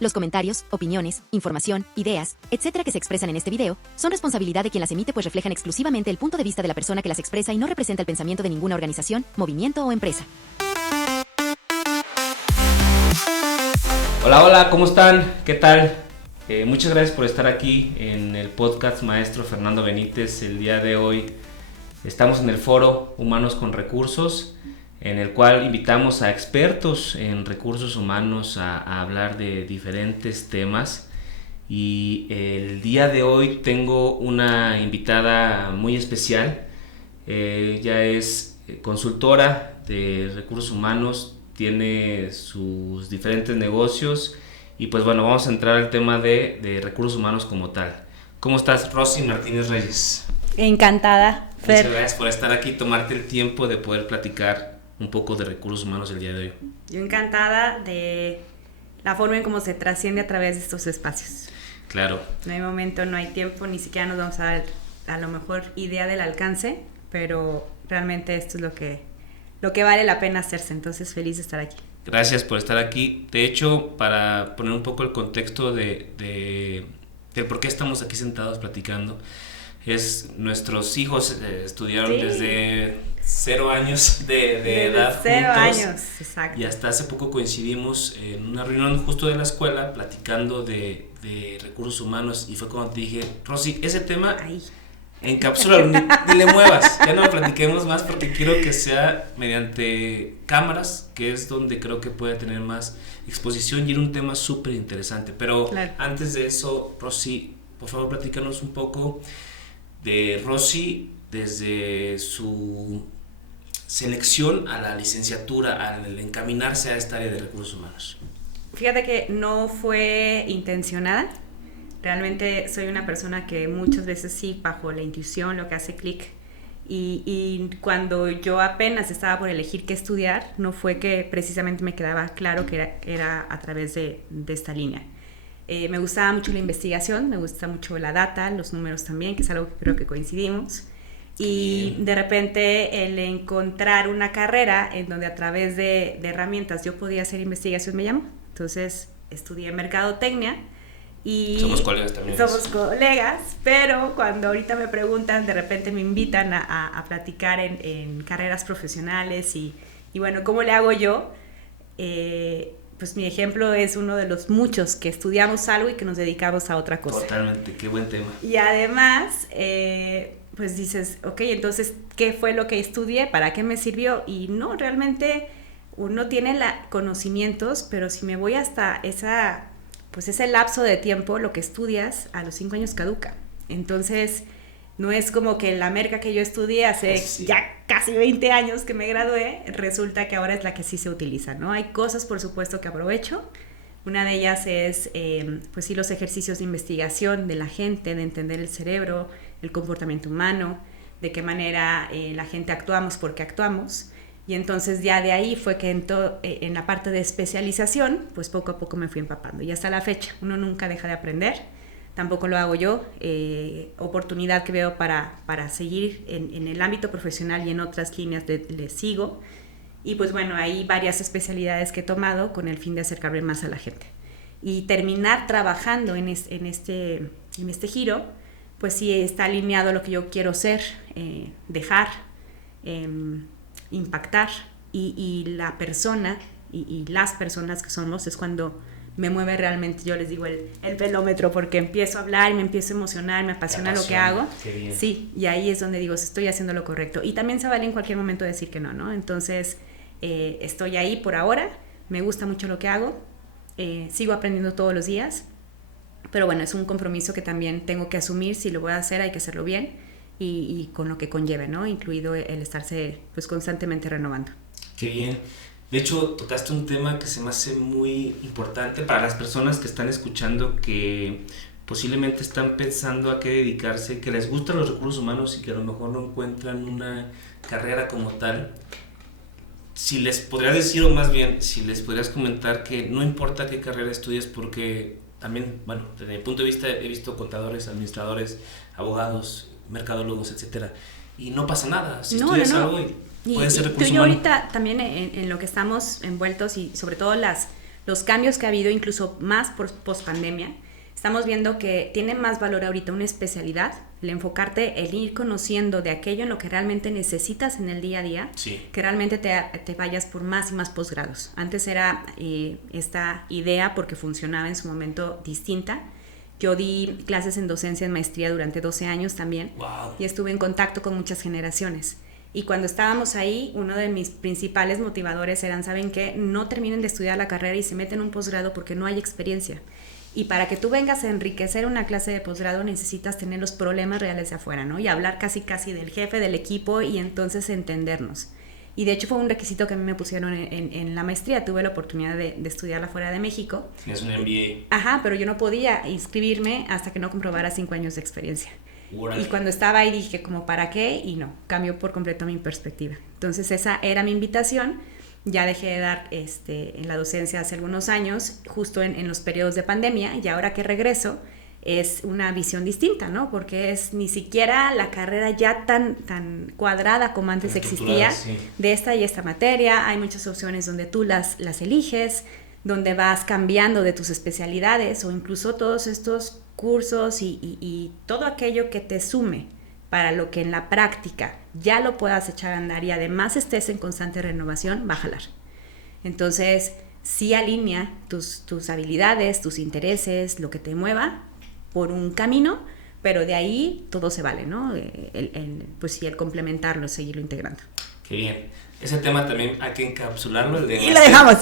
Los comentarios, opiniones, información, ideas, etcétera que se expresan en este video son responsabilidad de quien las emite, pues reflejan exclusivamente el punto de vista de la persona que las expresa y no representa el pensamiento de ninguna organización, movimiento o empresa. Hola, hola, ¿cómo están? ¿Qué tal? Muchas gracias por estar aquí en el podcast Maestro Fernando Benítez. El día de hoy estamos en el foro Humanos con Recursos, en el cual invitamos a expertos en recursos humanos a hablar de diferentes temas. Y el día de hoy tengo una invitada muy especial. Ella es consultora de recursos humanos, tiene sus diferentes negocios y pues bueno, vamos a entrar al tema de recursos humanos como tal. ¿Cómo estás, Rosy Martínez Reyes? Encantada, Fer. Muchas gracias por estar aquí, tomarte el tiempo de poder platicar un poco de recursos humanos el día de hoy. Yo encantada de la forma en cómo se trasciende a través de estos espacios. Claro. No hay momento, no hay tiempo, ni siquiera nos vamos a dar a lo mejor idea del alcance, pero realmente esto es lo que vale la pena hacerse, entonces feliz de estar aquí. Gracias por estar aquí. De hecho, para poner un poco el contexto del por qué estamos aquí sentados platicando, nuestros hijos estudiaron desde 0 años de edad 0 juntos, años, exacto. y hasta hace poco coincidimos en una reunión justo de la escuela platicando de recursos humanos y fue cuando te dije, Rosy, ese tema encapsúlalo, ni le muevas, ya no lo platiquemos más porque quiero que sea mediante cámaras, que es donde creo que puede tener más exposición y era un tema súper interesante. Pero claro, antes de eso, Rosy, por favor platícanos un poco de Rosy desde su selección a la licenciatura, al encaminarse a esta área de recursos humanos. Fíjate que no fue intencionada. Realmente soy una persona que muchas veces sí, bajo la intuición, lo que hace clic. Y cuando yo apenas estaba por elegir qué estudiar, no fue que precisamente me quedaba claro que era a través de esta línea. Me gustaba mucho la investigación, me gusta mucho la data, los números también, que es algo que creo que coincidimos. Y de repente el encontrar una carrera en donde a través de herramientas yo podía hacer investigación me llamó. Entonces estudié mercadotecnia. Y somos colegas también. Somos colegas, pero cuando ahorita me preguntan, de repente me invitan a platicar en carreras profesionales y bueno, ¿cómo le hago yo? Pues mi ejemplo es uno de los muchos que estudiamos algo y que nos dedicamos a otra cosa. Totalmente, qué buen tema. Y además, pues dices, ok, entonces, ¿qué fue lo que estudié? ¿Para qué me sirvió? Y no, realmente uno tiene conocimientos, pero si me voy hasta ese lapso de tiempo, lo que estudias a los 5 años caduca. Entonces, no es como que la merca que yo estudié hace ya casi 20 años que me gradué, resulta que ahora es la que sí se utiliza, ¿no? Hay cosas, por supuesto, que aprovecho. Una de ellas es, pues sí, los ejercicios de investigación de la gente, de entender el cerebro, el comportamiento humano, de qué manera la gente actuamos, por qué actuamos. Y entonces ya de ahí fue que en la parte de especialización, pues poco a poco me fui empapando. Y hasta la fecha, uno nunca deja de aprender, tampoco lo hago yo. Oportunidad que veo para seguir en el ámbito profesional y en otras líneas le sigo. Y pues bueno, hay varias especialidades que he tomado con el fin de acercarme más a la gente. Y terminar trabajando en este giro, pues sí está alineado a lo que yo quiero ser, dejar, impactar y la persona y las personas que somos es cuando me mueve realmente, yo les digo el velómetro, porque empiezo a hablar y me empiezo a emocionar, me apasiona lo que hago. Sí, y ahí es donde digo, estoy haciendo lo correcto. Y también se vale en cualquier momento decir que no, ¿no? Entonces, estoy ahí por ahora, me gusta mucho lo que hago, sigo aprendiendo todos los días, pero bueno, es un compromiso que también tengo que asumir. Si lo voy a hacer, hay que hacerlo bien y con lo que conlleve, ¿no? Incluido el estarse pues constantemente renovando. Qué bien. De hecho, tocaste un tema que se me hace muy importante para las personas que están escuchando, que posiblemente están pensando a qué dedicarse, que les gustan los recursos humanos y que a lo mejor no encuentran una carrera como tal. Si les podrías decir, o más bien, si les podrías comentar que no importa qué carrera estudies, porque también, bueno, desde mi punto de vista he visto contadores, administradores, abogados, mercadólogos, etcétera, y no pasa nada. Si estudias algo y puede ser recursos humanos. Yo ahorita también en lo que estamos envueltos y sobre todo las los cambios que ha habido, incluso más post pandemia, estamos viendo que tiene más valor ahorita una especialidad, el enfocarte, el ir conociendo de aquello en lo que realmente necesitas en el día a día, Sí. que realmente te vayas por más y más posgrados. Antes era esta idea, porque funcionaba en su momento, distinta. Yo di clases en docencia en maestría durante 12 años también. Wow. Y estuve en contacto con muchas generaciones. Y cuando estábamos ahí, uno de mis principales motivadores eran, ¿saben qué? No terminen de estudiar la carrera y se meten en un posgrado porque no hay experiencia. Y para que tú vengas a enriquecer una clase de posgrado necesitas tener los problemas reales de afuera, ¿no? Y hablar casi del jefe, del equipo, y entonces entendernos. Y de hecho fue un requisito que a mí me pusieron en la maestría. Tuve la oportunidad de estudiarla fuera de México. Es un MBA. Ajá, pero yo no podía inscribirme hasta que no comprobara 5 años de experiencia. Órale. Y cuando estaba ahí dije como ¿para qué? Y no, cambió por completo mi perspectiva. Entonces esa era mi invitación. Ya dejé de dar en la docencia hace algunos años, justo en los periodos de pandemia, y ahora que regreso es una visión distinta, ¿no? Porque es ni siquiera la carrera ya tan cuadrada como antes existía, sí. De esta y esta materia. Hay muchas opciones donde tú las eliges, donde vas cambiando de tus especialidades, o incluso todos estos cursos y todo aquello que te sume para lo que en la práctica ya lo puedas echar a andar y además estés en constante renovación, va a jalar. Entonces, sí alinea tus habilidades, tus intereses, lo que te mueva por un camino, pero de ahí todo se vale, ¿no? Pues sí, el complementarlo, seguirlo integrando. Qué bien. Ese tema también hay que encapsularlo. Y lo dejamos.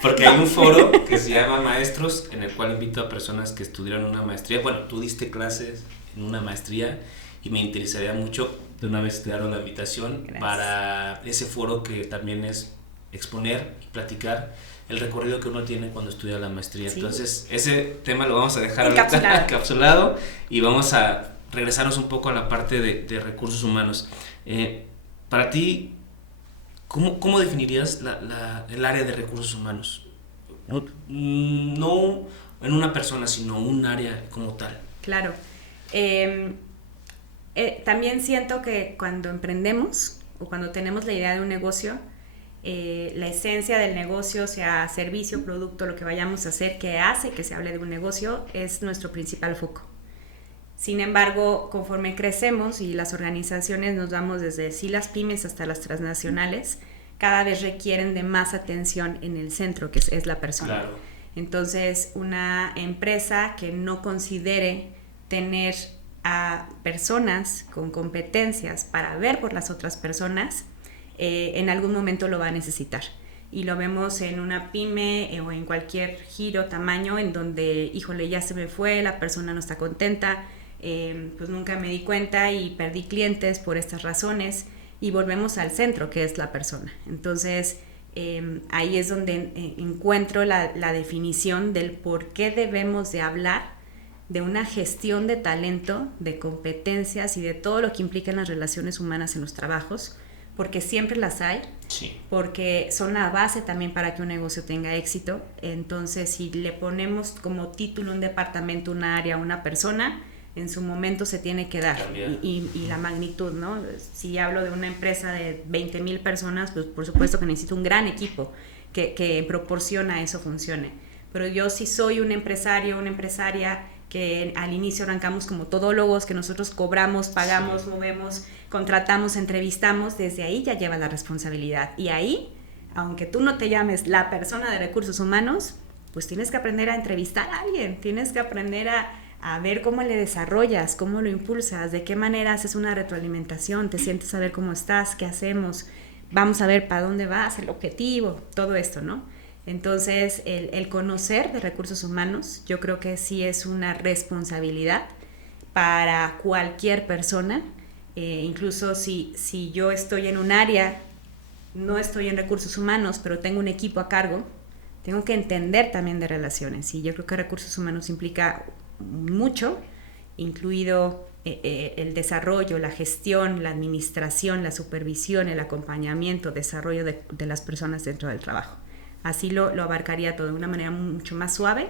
Porque hay un foro que se llama Maestros, en el cual invito a personas que estudiaron una maestría. Bueno, tú diste clases en una maestría y me interesaría mucho, de una vez te daron la invitación. Gracias. Para ese foro que también es exponer y platicar el recorrido que uno tiene cuando estudia la maestría. Sí. Entonces, ese tema lo vamos a dejar encapsulado y vamos a regresarnos un poco a la parte de recursos humanos. Para ti, ¿cómo definirías el área de recursos humanos? No en una persona, sino un área como tal. Claro. También siento que cuando emprendemos o cuando tenemos la idea de un negocio, la esencia del negocio, sea servicio, producto, lo que vayamos a hacer, que hace que se hable de un negocio, es nuestro principal foco. Sin embargo, conforme crecemos y las organizaciones nos vamos desde sí las pymes hasta las transnacionales, cada vez requieren de más atención en el centro, que es la persona. Claro. Entonces, una empresa que no considere tener a personas con competencias para ver por las otras personas, en algún momento lo va a necesitar. Y lo vemos en una pyme o en cualquier giro, tamaño, en donde, híjole, ya se me fue, la persona no está contenta, pues nunca me di cuenta y perdí clientes por estas razones, y volvemos al centro, que es la persona. Entonces, ahí es donde encuentro la definición del por qué debemos de hablar de una gestión de talento, de competencias y de todo lo que implican las relaciones humanas en los trabajos, porque siempre las hay, sí. Porque son la base también para que un negocio tenga éxito. Entonces, si le ponemos como título un departamento, una área, una persona, en su momento se tiene que dar, y la magnitud, ¿no? Si hablo de una empresa de 20,000 personas, pues por supuesto que necesito un gran equipo que proporciona eso funcione. Pero yo si soy un empresario, una empresaria, que al inicio arrancamos como todólogos, que nosotros cobramos, pagamos, sí, movemos, contratamos, entrevistamos, desde ahí ya lleva la responsabilidad. Y ahí, aunque tú no te llames la persona de recursos humanos, pues tienes que aprender a entrevistar a alguien, tienes que aprender a ver cómo le desarrollas, cómo lo impulsas, de qué manera haces una retroalimentación, te sientes a ver cómo estás, qué hacemos, vamos a ver para dónde vas, el objetivo, todo esto, ¿no? Entonces, el conocer de recursos humanos, yo creo que sí es una responsabilidad para cualquier persona, incluso si yo estoy en un área, no estoy en recursos humanos, pero tengo un equipo a cargo, tengo que entender también de relaciones, y yo creo que recursos humanos implica mucho, incluido el desarrollo, la gestión, la administración, la supervisión, el acompañamiento, desarrollo de las personas dentro del trabajo. Así lo abarcaría todo de una manera mucho más suave,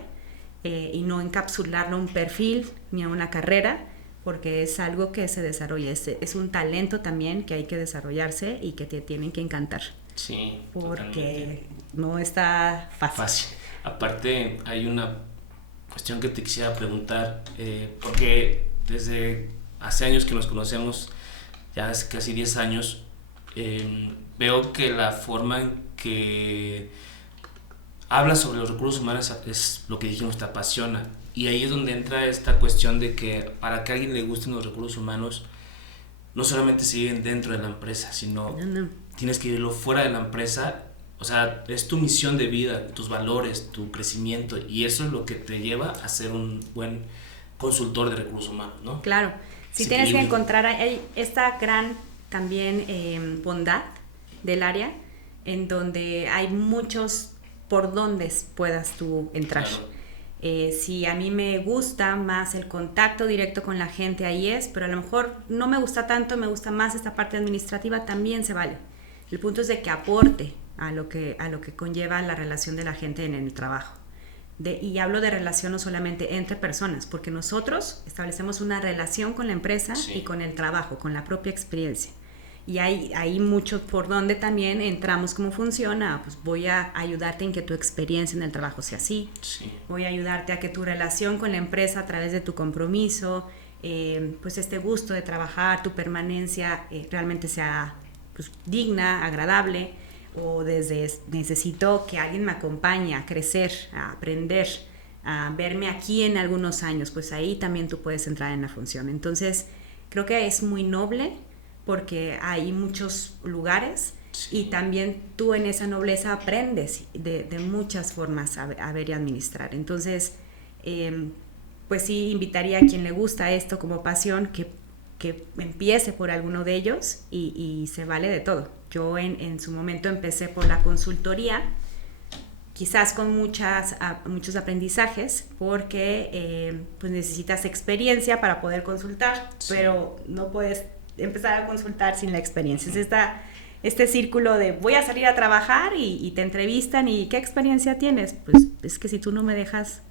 y no encapsularlo a un perfil ni a una carrera, porque es algo que se desarrolla, es un talento también que hay que desarrollarse y que te tienen que encantar. Sí, porque totalmente. No está fácil. Aparte, hay una cuestión que te quisiera preguntar, porque desde hace años que nos conocemos, ya hace casi 10 años, veo que la forma en que hablas sobre los recursos humanos es lo que dijimos, te apasiona. Y ahí es donde entra esta cuestión de que para que a alguien le gusten los recursos humanos, no solamente se viven dentro de la empresa, sino tienes que vivirlo fuera de la empresa. O sea, es tu misión de vida, tus valores, tu crecimiento, y eso es lo que te lleva a ser un buen consultor de recursos humanos, ¿no? Claro, si tienes que encontrar hay esta gran también bondad del área, en donde hay muchos por donde puedas tú entrar. Claro. Si a mí me gusta más el contacto directo con la gente, ahí es, pero a lo mejor no me gusta tanto, me gusta más esta parte administrativa, también se vale. El punto es de que aporte a lo que conlleva la relación de la gente en el trabajo. Y hablo de relación no solamente entre personas, porque nosotros establecemos una relación con la empresa y con el trabajo, con la propia experiencia. Y hay mucho por donde también entramos cómo funciona. Pues voy a ayudarte en que tu experiencia en el trabajo sea así. Voy a ayudarte a que tu relación con la empresa a través de tu compromiso, pues este gusto de trabajar, tu permanencia realmente sea pues, digna, agradable. O desde necesito que alguien me acompañe a crecer, a aprender, a verme aquí en algunos años, pues ahí también tú puedes entrar en la función. Entonces, creo que es muy noble porque hay muchos lugares y también tú en esa nobleza aprendes de muchas formas a ver y administrar. Entonces, pues sí, invitaría a quien le gusta esto como pasión que empiece por alguno de ellos y se vale de todo. Yo en su momento empecé por la consultoría, quizás con muchos aprendizajes, porque pues necesitas experiencia para poder consultar, pero no puedes empezar a consultar sin la experiencia. Es este círculo de voy a salir a trabajar y te entrevistan y ¿qué experiencia tienes? Pues es que si tú no me dejas,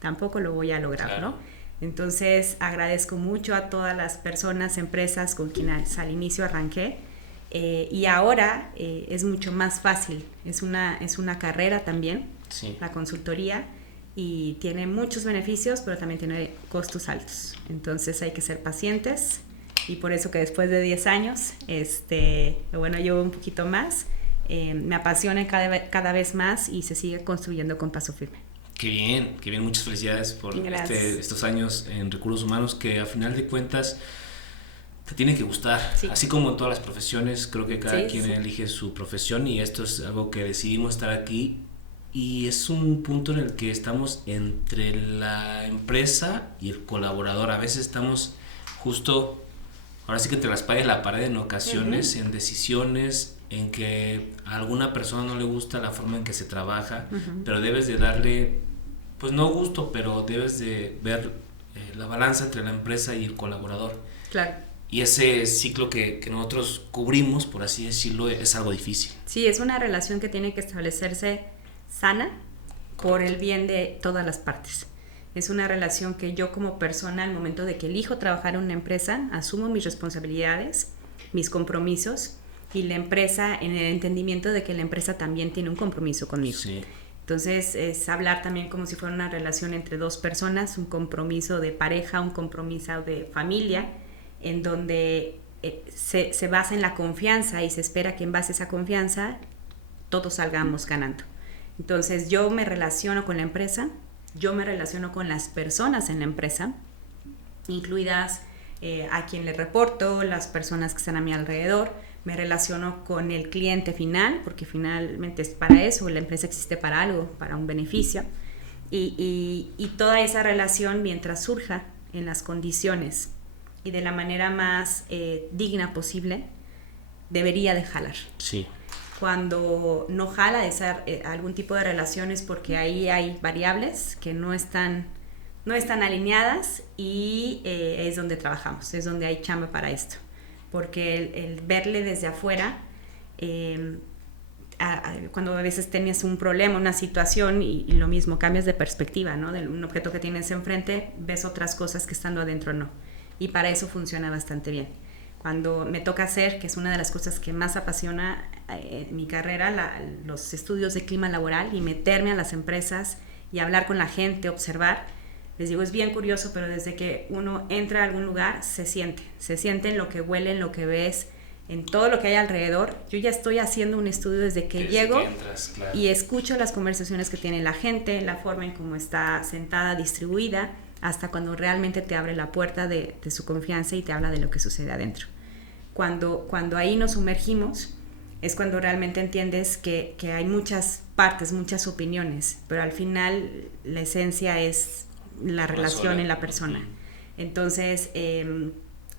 tampoco lo voy a lograr, claro. ¿No? Entonces agradezco mucho a todas las personas, empresas con quienes al inicio arranqué. Y ahora es mucho más fácil, es una carrera también, la consultoría, y tiene muchos beneficios, pero también tiene costos altos. Entonces hay que ser pacientes, y por eso que después de 10 años, bueno, llevo un poquito más, me apasiona cada vez más y se sigue construyendo con paso firme. Qué bien, muchas felicidades por estos años en recursos humanos, que a final de cuentas te tiene que gustar, así como en todas las profesiones. Creo que cada quien elige su profesión, y esto es algo que decidimos estar aquí, y es un punto en el que estamos entre la empresa y el colaborador. A veces estamos justo, ahora sí que entre la espalda y la pared en ocasiones, en decisiones en que a alguna persona no le gusta la forma en que se trabaja, pero debes de darle, pues no gusto, pero debes de ver la balanza entre la empresa y el colaborador. Claro. Y ese ciclo que nosotros cubrimos, por así decirlo, es algo difícil. Sí, es una relación que tiene que establecerse sana por el bien de todas las partes. Es una relación que yo como persona, al momento de que elijo trabajar en una empresa, asumo mis responsabilidades, mis compromisos, y la empresa en el entendimiento de que la empresa también tiene un compromiso conmigo. Entonces es hablar también como si fuera una relación entre dos personas, un compromiso de pareja, un compromiso de familia, en donde se basa en la confianza y se espera que en base a esa confianza todos salgamos ganando. Entonces yo me relaciono con la empresa, yo me relaciono con las personas en la empresa, incluidas a quien le reporto, las personas que están a mi alrededor. Me relaciono con el cliente final, porque finalmente es para eso, la empresa existe para algo, para un beneficio, y toda esa relación, mientras surja en las condiciones y de la manera más digna posible, debería de jalar. Cuando no jala de ser algún tipo de relaciones, porque ahí hay variables que no están alineadas, y es donde trabajamos, es donde hay chamba para esto. Porque el verle desde afuera, cuando a veces tienes un problema, una situación, y lo mismo, cambias de perspectiva, ¿no? De un objeto que tienes enfrente, ves otras cosas que estando adentro no. Y para eso funciona bastante bien. Cuando me toca hacer, que es una de las cosas que más apasiona en mi carrera, los estudios de clima laboral, y meterme a las empresas y hablar con la gente, observar, les digo, es bien curioso, pero desde que uno entra a algún lugar se siente en lo que huele, en lo que ves, en todo lo que hay alrededor. Yo ya estoy haciendo un estudio desde que llego claro. Y escucho las conversaciones que tiene la gente, la forma en cómo está sentada, distribuida, hasta cuando realmente te abre la puerta de su confianza y te habla de lo que sucede adentro. Cuando ahí nos sumergimos, es cuando realmente entiendes que hay muchas partes, muchas opiniones, pero al final la esencia es la relación en la persona. Entonces,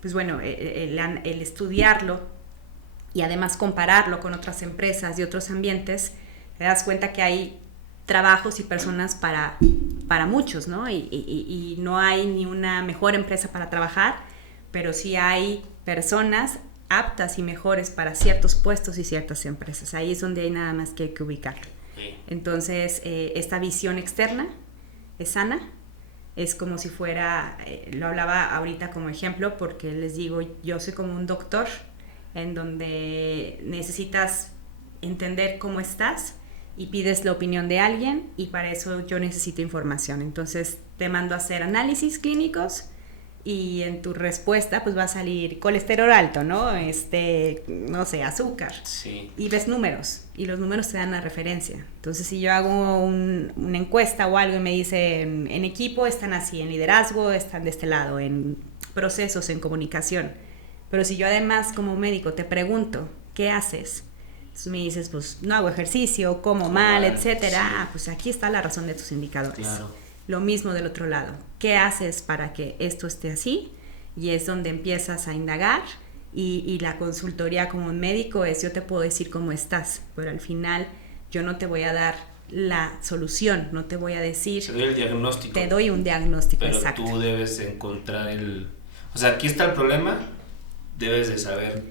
pues bueno, el estudiarlo y además compararlo con otras empresas y otros ambientes, te das cuenta que hay trabajos y personas para muchos, ¿no? Y no hay ni una mejor empresa para trabajar, pero sí hay personas aptas y mejores para ciertos puestos y ciertas empresas. Ahí es donde hay nada más que hay que ubicarlo. Entonces, esta visión externa es sana, es como si fuera, lo hablaba ahorita como ejemplo, porque les digo, yo soy como un doctor, en donde necesitas entender cómo estás y pides la opinión de alguien, y para eso yo necesito información. Entonces te mando a hacer análisis clínicos y en tu respuesta pues va a salir colesterol alto, ¿no? No sé, azúcar. Sí. Y ves números, y los números te dan la referencia. Entonces si yo hago una encuesta o algo y me dice en equipo están así, en liderazgo están de este lado, en procesos, en comunicación. Pero si yo además como médico te pregunto, ¿qué haces? Entonces me dices, pues no hago ejercicio, como mal, etcétera. Sí. Pues aquí está la razón de tus indicadores. Claro. Lo mismo del otro lado. ¿Qué haces para que esto esté así? Y es donde empiezas a indagar, y la consultoría como un médico es, yo te puedo decir cómo estás, pero al final yo no te voy a dar la solución, no te voy a decir... Te doy el diagnóstico. Te doy un diagnóstico, pero exacto. Tú debes encontrar o sea, aquí está el problema, debes de saber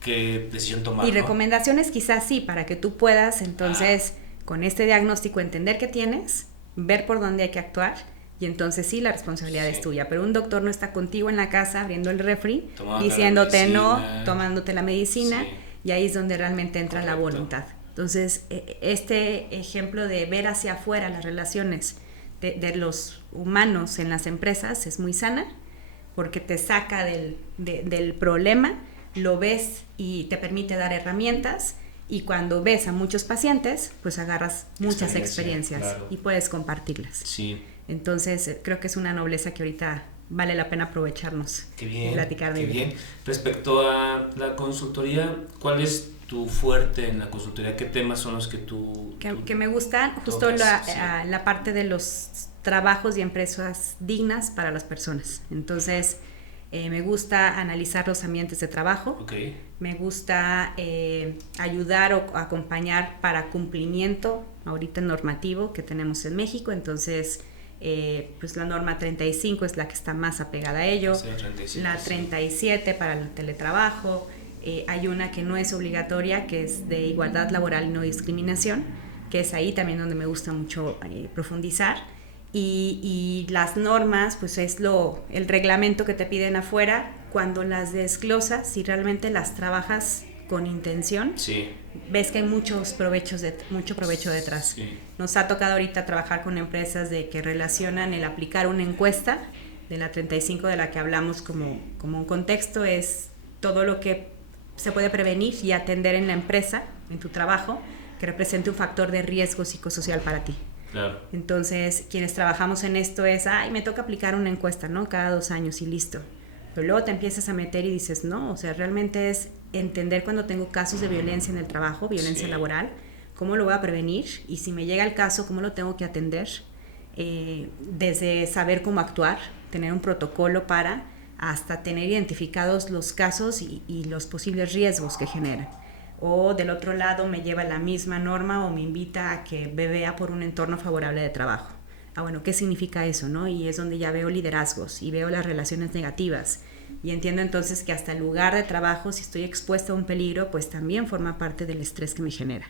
qué decisión tomar, Y ¿no? recomendaciones quizás sí, para que tú puedas entonces con este diagnóstico entender qué tienes, ver por dónde hay que actuar, y entonces sí la responsabilidad es tuya. Pero un doctor no está contigo en la casa abriendo el refri, diciéndote no, tomándote la medicina, y ahí es donde realmente entra la voluntad. Entonces este ejemplo de ver hacia afuera las relaciones de los humanos en las empresas es muy sana, porque te saca del problema, lo ves y te permite dar herramientas, y cuando ves a muchos pacientes, pues agarras muchas experiencias, claro, y puedes compartirlas. Sí. Entonces creo que es una nobleza que ahorita vale la pena aprovecharnos. Qué bien, y platicar de qué bien. Respecto a la consultoría, ¿cuál es tu fuerte en la consultoría? ¿Qué temas son los que tú que me gustan? Justo la parte de los trabajos y empresas dignas para las personas. Entonces me gusta analizar los ambientes de trabajo. Okay. Me gusta ayudar o acompañar para cumplimiento ahorita normativo que tenemos en México. Entonces pues la norma 35 es la que está más apegada a ello. Sí, 35, la 37 para el teletrabajo. Hay una que no es obligatoria, que es de igualdad laboral y no discriminación, que es ahí también donde me gusta mucho profundizar. Y las normas, pues es el reglamento que te piden afuera. Cuando las desglosas y realmente las trabajas con intención, sí, ves que hay mucho provecho detrás. Sí. Nos ha tocado ahorita trabajar con empresas de que relacionan el aplicar una encuesta de la 35 de la que hablamos como un contexto, es todo lo que se puede prevenir y atender en la empresa, en tu trabajo, que represente un factor de riesgo psicosocial para ti. Claro. Entonces, quienes trabajamos en esto es, me toca aplicar una encuesta, ¿no? Cada 2 años y listo. Pero luego te empiezas a meter y dices, no, o sea, realmente es entender cuando tengo casos de violencia en el trabajo, violencia laboral, cómo lo voy a prevenir, y si me llega el caso, cómo lo tengo que atender, desde saber cómo actuar, tener un protocolo para, hasta tener identificados los casos y los posibles riesgos que generan. O del otro lado me lleva la misma norma o me invita a que vea por un entorno favorable de trabajo. Bueno, ¿qué significa eso, no? Y es donde ya veo liderazgos y veo las relaciones negativas, y entiendo entonces que hasta el lugar de trabajo, si estoy expuesta a un peligro, pues también forma parte del estrés que me genera.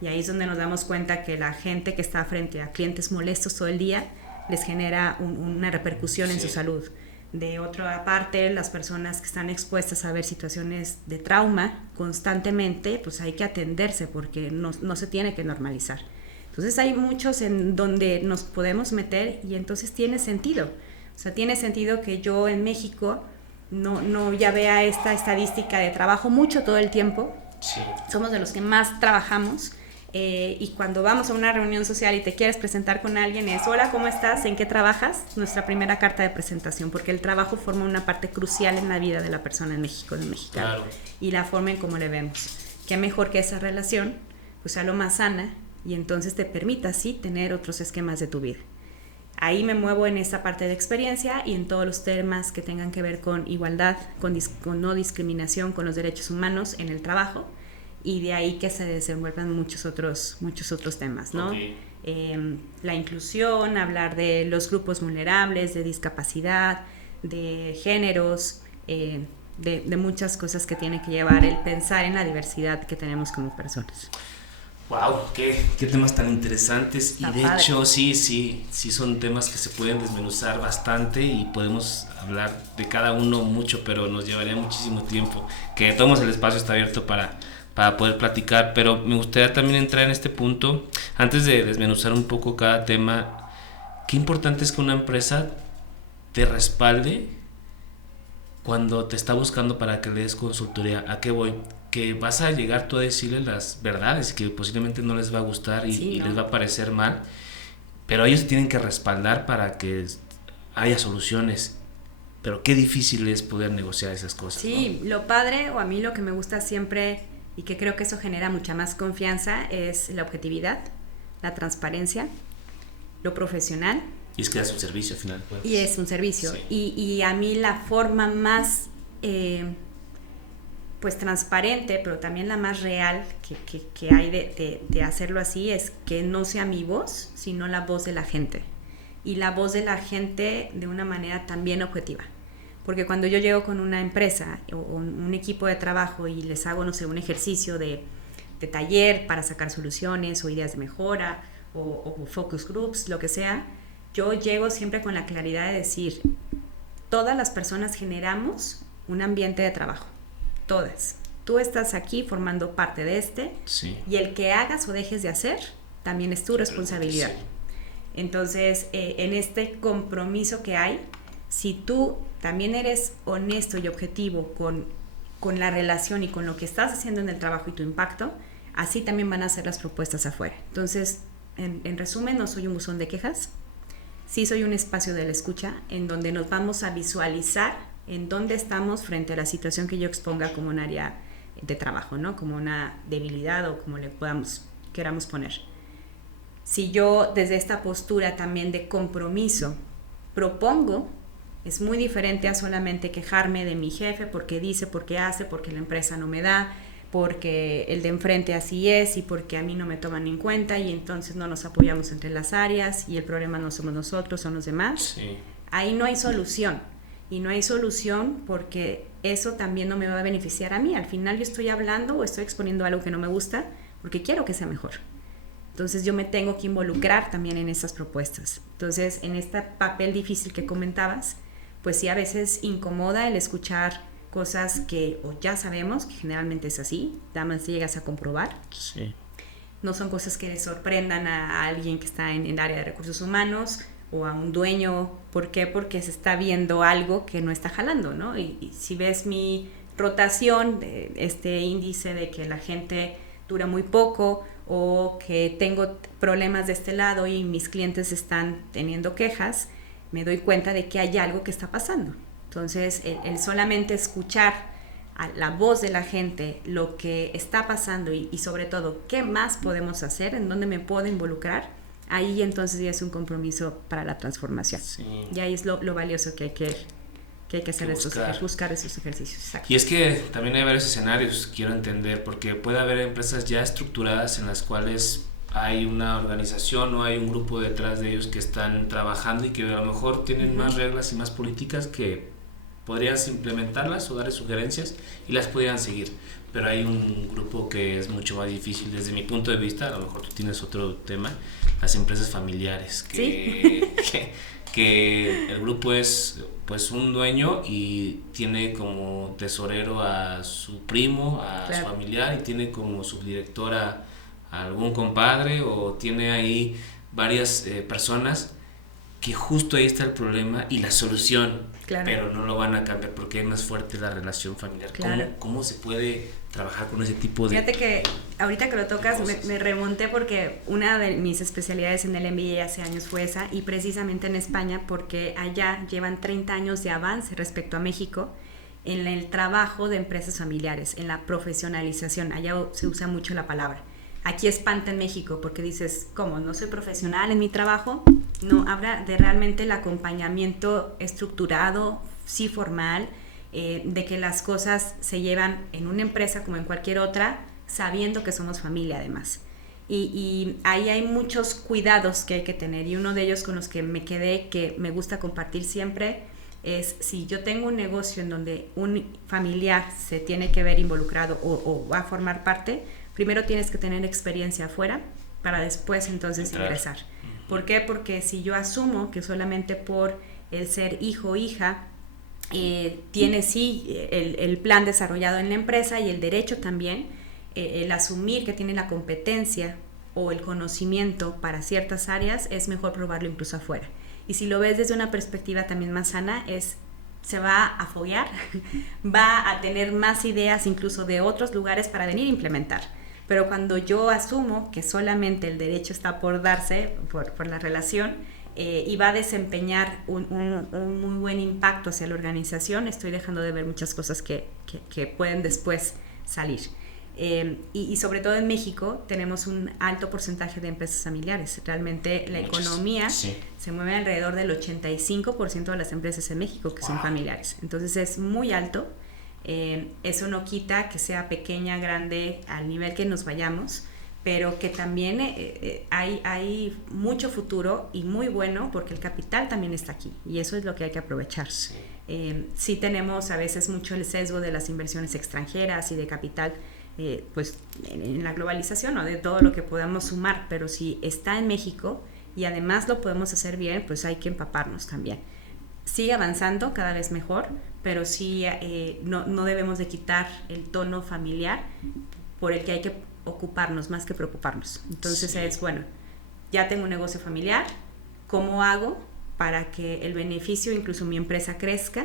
Y ahí es donde nos damos cuenta que la gente que está frente a clientes molestos todo el día les genera una repercusión en su salud. De otra parte, las personas que están expuestas a ver situaciones de trauma constantemente, pues hay que atenderse, porque no se tiene que normalizar. Entonces hay muchos en donde nos podemos meter y entonces tiene sentido. O sea, tiene sentido que yo en México no ya vea esta estadística de trabajo mucho todo el tiempo. Sí. Somos de los que más trabajamos. Y cuando vamos a una reunión social y te quieres presentar con alguien es: hola, ¿cómo estás? ¿En qué trabajas? Nuestra primera carta de presentación, porque el trabajo forma una parte crucial en la vida de la persona en México, del mexicano. Claro. Y la forma en cómo le vemos. Qué mejor que esa relación pues sea lo más sana y entonces te permita sí tener otros esquemas de tu vida. Ahí me muevo en esta parte de experiencia y en todos los temas que tengan que ver con igualdad, con no discriminación, con los derechos humanos en el trabajo. Y de ahí que se desenvuelvan muchos otros temas, ¿no? Okay. La inclusión, hablar de los grupos vulnerables, de discapacidad, de géneros, de muchas cosas que tiene que llevar el pensar en la diversidad que tenemos como personas. Wow, qué temas tan interesantes. Está y de padre. hecho sí son temas que se pueden desmenuzar bastante y podemos hablar de cada uno mucho, pero nos llevaría muchísimo tiempo. Que todos el espacio está abierto para poder platicar, pero me gustaría también entrar en este punto, antes de desmenuzar un poco cada tema. Qué importante es que una empresa te respalde cuando te está buscando para que le des consultoría. ¿A qué voy? Que vas a llegar tú a decirles las verdades que posiblemente no les va a gustar y les va a parecer mal, pero ellos tienen que respaldar para que haya soluciones. Pero qué difícil es poder negociar esas cosas. Sí, ¿no? Lo padre, o a mí lo que me gusta siempre y que creo que eso genera mucha más confianza, es la objetividad, la transparencia, lo profesional. Y es que es un servicio al final. Pues. Y es un servicio. Sí. Y a mí la forma más pues transparente, pero también la más real que hay de hacerlo así, es que no sea mi voz, sino la voz de la gente. Y la voz de la gente de una manera también objetiva. Porque cuando yo llego con una empresa o un equipo de trabajo y les hago, no sé, un ejercicio de taller para sacar soluciones o ideas de mejora o focus groups, lo que sea, yo llego siempre con la claridad de decir: todas las personas generamos un ambiente de trabajo, todas. Tú estás aquí formando parte de Sí. y el que hagas o dejes de hacer también es tu responsabilidad. Sí. Entonces, en este compromiso que hay, si tú también eres honesto y objetivo con la relación y con lo que estás haciendo en el trabajo y tu impacto, así también van a ser las propuestas afuera. Entonces, en resumen, no soy un buzón de quejas, sí soy un espacio de la escucha en donde nos vamos a visualizar en dónde estamos frente a la situación que yo exponga como un área de trabajo, ¿no? Como una debilidad o como le queramos poner. Si yo desde esta postura también de compromiso propongo, es muy diferente a solamente quejarme de mi jefe porque dice, porque hace, porque la empresa no me da, porque el de enfrente así es y porque a mí no me toman en cuenta y entonces no nos apoyamos entre las áreas y el problema no somos nosotros, son los demás. Sí. Ahí no hay solución. Y no hay solución porque eso también no me va a beneficiar a mí. Al final yo estoy hablando o estoy exponiendo algo que no me gusta porque quiero que sea mejor. Entonces yo me tengo que involucrar también en esas propuestas. Entonces en este papel difícil que comentabas, pues sí a veces incomoda el escuchar cosas que o ya sabemos, que generalmente es así, nada más llegas a comprobar. Sí. No son cosas que le sorprendan a alguien que está en el área de recursos humanos o a un dueño. ¿Por qué? Porque se está viendo algo que no está jalando, ¿no? Y si ves mi rotación, de este índice de que la gente dura muy poco o que tengo problemas de este lado y mis clientes están teniendo quejas, me doy cuenta de que hay algo que está pasando. Entonces, el solamente escuchar a la voz de la gente, lo que está pasando y sobre todo, qué más podemos hacer, en dónde me puedo involucrar, ahí entonces ya es un compromiso para la transformación. Sí. Y ahí es lo valioso que hay que hacer, buscar esos ejercicios. Exacto. Y es que también hay varios escenarios, quiero entender, porque puede haber empresas ya estructuradas en las cuales hay una organización o hay un grupo detrás de ellos que están trabajando y que a lo mejor tienen más reglas y más políticas que podrías implementarlas o darle sugerencias y las podrían seguir. Pero hay un grupo que es mucho más difícil desde mi punto de vista, a lo mejor tú tienes otro tema, las empresas familiares, que el grupo es pues un dueño y tiene como tesorero a su primo, a su familiar, y tiene como subdirectora a algún compadre o tiene ahí varias personas que justo ahí está el problema y la solución, claro. Pero no lo van a cambiar porque es más fuerte la relación familiar. Claro. ¿Cómo se puede trabajar con ese tipo de... Fíjate que ahorita que lo tocas me remonté porque una de mis especialidades en el MBA hace años fue esa, y precisamente en España, porque allá llevan 30 años de avance respecto a México en el trabajo de empresas familiares, en la profesionalización. Allá se usa mucho la palabra. Aquí espanta en México porque dices, ¿cómo? ¿No soy profesional en mi trabajo? No, habla de realmente el acompañamiento estructurado, sí formal, de que las cosas se llevan en una empresa como en cualquier otra, sabiendo que somos familia además. Y ahí hay muchos cuidados que hay que tener, y uno de ellos con los que me quedé, que me gusta compartir siempre, es si yo tengo un negocio en donde un familiar se tiene que ver involucrado o va a formar parte, primero tienes que tener experiencia afuera para después entonces ingresar. ¿Por qué? Porque si yo asumo que solamente por el ser hijo o hija tiene sí el plan desarrollado en la empresa y el derecho también, el asumir que tiene la competencia o el conocimiento para ciertas áreas, es mejor probarlo incluso afuera. Y si lo ves desde una perspectiva también más sana, se va a foguear, va a tener más ideas incluso de otros lugares para venir a implementar. Pero cuando yo asumo que solamente el derecho está por darse, por la relación, y va a desempeñar un muy buen impacto hacia la organización, estoy dejando de ver muchas cosas que pueden después salir. Y sobre todo en México tenemos un alto porcentaje de empresas familiares. Realmente la economía se mueve alrededor del 85% de las empresas en México que son familiares. Entonces es muy alto. Eso no quita que sea pequeña, grande, al nivel que nos vayamos, pero que también hay mucho futuro y muy bueno, porque el capital también está aquí y eso es lo que hay que aprovechar. Sí tenemos a veces mucho el sesgo de las inversiones extranjeras y de capital, pues en la globalización, ¿no? De todo lo que podamos sumar, pero si está en México y además lo podemos hacer bien, pues hay que empaparnos también. Sigue avanzando cada vez mejor, pero sí no debemos de quitar el tono familiar por el que hay que ocuparnos más que preocuparnos. Entonces es, bueno, ya tengo un negocio familiar, ¿cómo hago para que el beneficio, incluso mi empresa, crezca,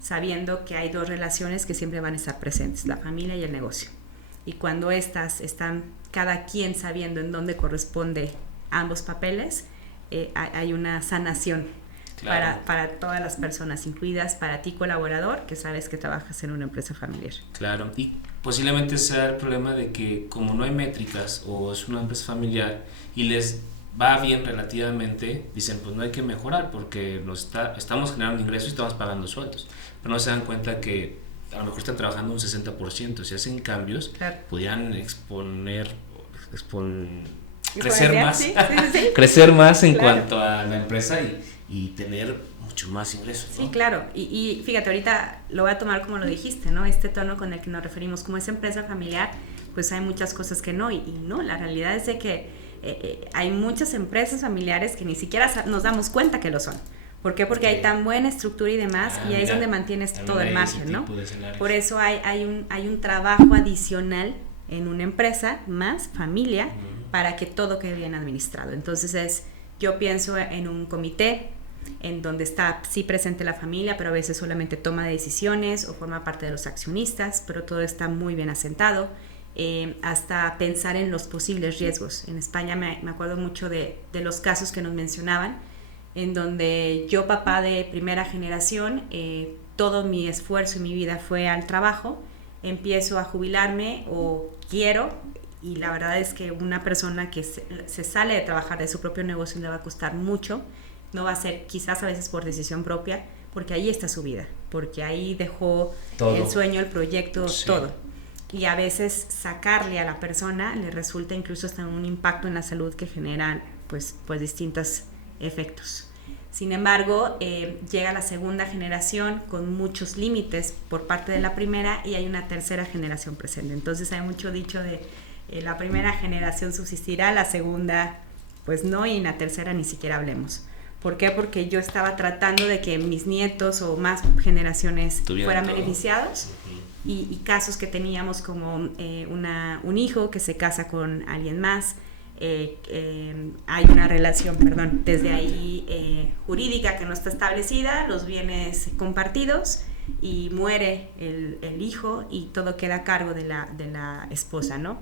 sabiendo que hay dos relaciones que siempre van a estar presentes, la familia y el negocio? Y cuando estas están cada quien sabiendo en dónde corresponde ambos papeles, hay una sanación. Claro. Para todas las personas, incluidas para ti, colaborador, que sabes que trabajas en una empresa familiar. Claro, y posiblemente sea el problema de que como no hay métricas o es una empresa familiar y les va bien relativamente, dicen pues no hay que mejorar porque estamos generando ingresos y estamos pagando sueldos, pero no se dan cuenta que a lo mejor están trabajando un 60%, si hacen cambios, claro, podrían crecer más, sí. Crecer más en claro, cuanto a la empresa y tener mucho más ingresos, ¿no? Sí, claro, y fíjate, ahorita lo voy a tomar como lo dijiste, ¿no? Este tono con el que nos referimos, como es empresa familiar, pues hay muchas cosas que no, y no, la realidad es de que hay muchas empresas familiares que ni siquiera nos damos cuenta que lo son. ¿Por qué? Porque hay tan buena estructura y demás, y ahí es donde mantienes todo el margen, ¿no? Por eso hay un trabajo adicional en una empresa, más familia, para que todo quede bien administrado. Entonces yo pienso en un comité en donde está sí presente la familia, pero a veces solamente toma decisiones o forma parte de los accionistas, pero todo está muy bien asentado, hasta pensar en los posibles riesgos. En España me acuerdo mucho de los casos que nos mencionaban, en donde yo, papá de primera generación, todo mi esfuerzo y mi vida fue al trabajo, empiezo a jubilarme o quiero, y la verdad es que una persona que se sale de trabajar de su propio negocio le va a costar mucho, no va a ser quizás a veces por decisión propia, porque ahí está su vida, porque ahí dejó todo, el sueño, el proyecto, sí, todo. Y a veces sacarle a la persona le resulta incluso hasta un impacto en la salud que generan pues distintos efectos. Sin embargo, llega la segunda generación con muchos límites por parte de la primera y hay una tercera generación presente. Entonces hay mucho dicho de la primera generación subsistirá, la segunda pues no, y en la tercera ni siquiera hablemos. ¿Por qué? Porque yo estaba tratando de que mis nietos o más generaciones fueran beneficiados, y casos que teníamos como un hijo que se casa con alguien más. Hay una relación, desde ahí jurídica que no está establecida, los bienes compartidos, y muere el hijo y todo queda a cargo de la esposa, ¿no?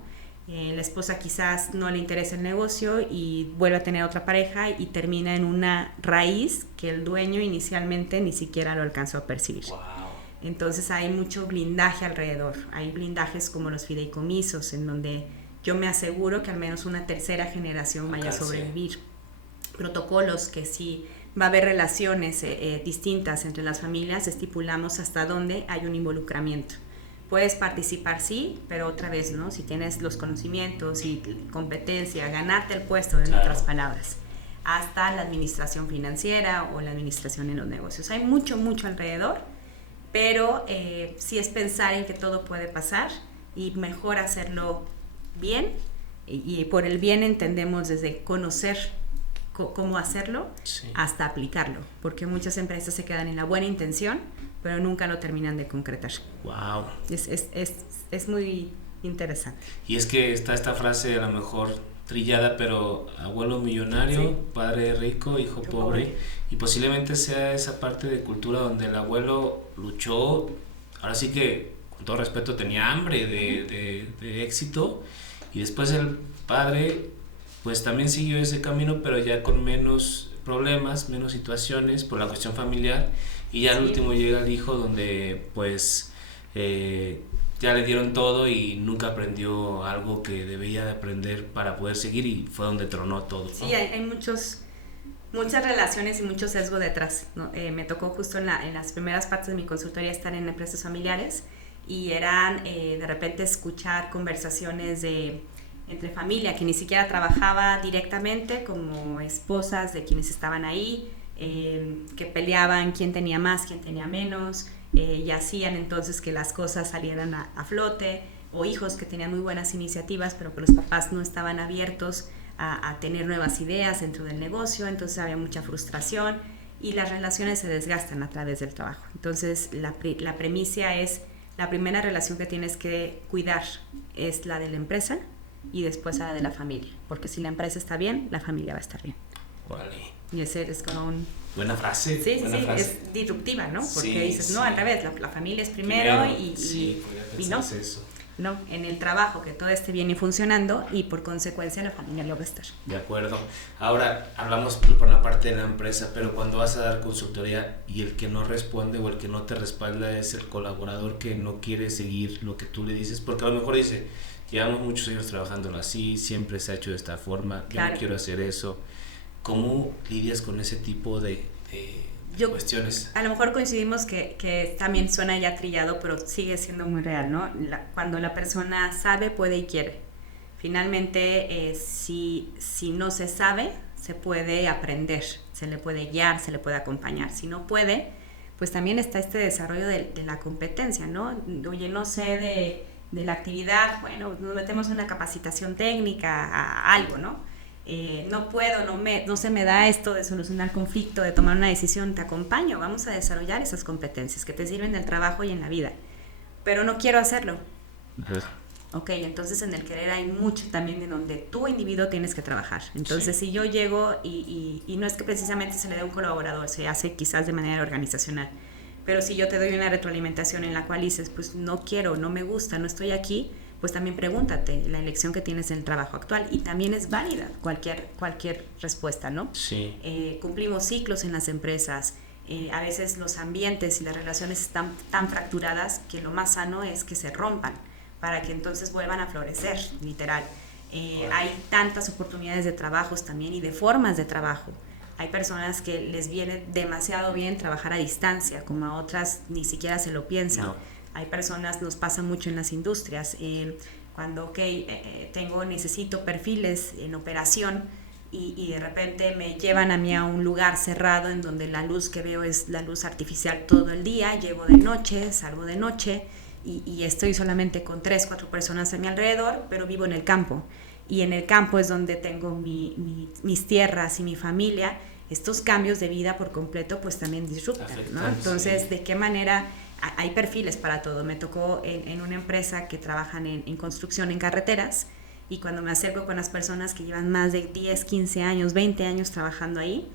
La esposa quizás no le interesa el negocio y vuelve a tener otra pareja y termina en una raíz que el dueño inicialmente ni siquiera lo alcanzó a percibir. Wow. Entonces hay mucho blindaje alrededor, hay blindajes como los fideicomisos, en donde yo me aseguro que al menos una tercera generación vaya a sobrevivir. Protocolos que si va a haber relaciones distintas entre las familias, estipulamos hasta dónde hay un involucramiento. Puedes participar, sí, pero otra vez, ¿no? Si tienes los conocimientos y competencia, ganarte el puesto, en otras palabras, hasta la administración financiera o la administración en los negocios. Hay mucho alrededor, pero sí es pensar en que todo puede pasar y mejor hacerlo bien, y por el bien entendemos desde conocer cómo hacerlo, sí, hasta aplicarlo, porque muchas empresas se quedan en la buena intención, pero nunca lo terminan de concretar. Wow. Es muy interesante. Y es que está esta frase a lo mejor trillada, pero abuelo millonario, sí, padre rico, hijo pobre, y posiblemente sea esa parte de cultura donde el abuelo luchó, ahora sí que con todo respeto tenía hambre de éxito, y después el padre pues también siguió ese camino, pero ya con menos problemas, menos situaciones por la cuestión familiar, y ya al último llega el hijo donde pues ya le dieron todo y nunca aprendió algo que debía de aprender para poder seguir, y fue donde tronó todo, ¿no? Sí, hay muchas relaciones y mucho sesgo detrás, ¿no? Me tocó justo en las primeras partes de mi consultoría estar en empresas familiares, y eran de repente escuchar conversaciones entre familia que ni siquiera trabajaba directamente, como esposas de quienes estaban ahí, que peleaban quién tenía más, quién tenía menos, y hacían entonces que las cosas salieran a flote, o hijos que tenían muy buenas iniciativas, pero que los papás no estaban abiertos a tener nuevas ideas dentro del negocio, entonces había mucha frustración y las relaciones se desgastan a través del trabajo. Entonces la premisa es, la primera relación que tienes que cuidar es la de la empresa y después la de la familia, porque si la empresa está bien, la familia va a estar bien. Vale. Y ese es como un... Buena frase. Sí, frase. Es disruptiva, ¿no? Porque sí, dices, no, al revés, la familia es primero y no, eso. No, en el trabajo que todo esté bien y funcionando, y por consecuencia la familia lo va a estar. De acuerdo. Ahora hablamos por la parte de la empresa, pero cuando vas a dar consultoría y el que no responde o el que no te respalda es el colaborador que no quiere seguir lo que tú le dices, porque a lo mejor dice, llevamos muchos años trabajándolo así, siempre se ha hecho de esta forma, claro, yo no quiero hacer eso. ¿Cómo lidias con ese tipo de cuestiones? A lo mejor coincidimos que también suena ya trillado, pero sigue siendo muy real, ¿no? Cuando la persona sabe, puede y quiere. Finalmente, si no se sabe, se puede aprender, se le puede guiar, se le puede acompañar. Si no puede, pues también está este desarrollo de la competencia, ¿no? Oye, no sé de la actividad, bueno, nos metemos en una capacitación técnica, a algo, ¿no? No puedo, no se me da esto de solucionar conflicto, de tomar una decisión, te acompaño, vamos a desarrollar esas competencias que te sirven en el trabajo y en la vida, pero no quiero hacerlo. Ok, entonces en el querer hay mucho también de donde tú individuo tienes que trabajar. Entonces si yo llego y no es que precisamente se le dé a un colaborador, se hace quizás de manera organizacional, pero si yo te doy una retroalimentación en la cual dices, pues no quiero, no me gusta, no estoy aquí, pues también pregúntate la elección que tienes en el trabajo actual, y también es válida cualquier respuesta, ¿no? Sí. Cumplimos ciclos en las empresas, a veces los ambientes y las relaciones están tan fracturadas que lo más sano es que se rompan para que entonces vuelvan a florecer, literal. Hay tantas oportunidades de trabajos también y de formas de trabajo. Hay personas que les viene demasiado bien trabajar a distancia, como a otras ni siquiera se lo piensan. No. Hay personas, nos pasa mucho en las industrias, cuando necesito perfiles en operación y de repente me llevan a mí a un lugar cerrado en donde la luz que veo es la luz artificial todo el día, llego de noche, salgo de noche y estoy solamente con 3-4 personas a mi alrededor, pero vivo en el campo, y en el campo es donde tengo mis tierras y mi familia, estos cambios de vida por completo pues también disruptan, ¿no? Entonces, ¿de qué manera? Hay perfiles para todo. Me tocó en una empresa que trabajan en construcción en carreteras, y cuando me acerco con las personas que llevan más de 10, 15 años, 20 años trabajando ahí,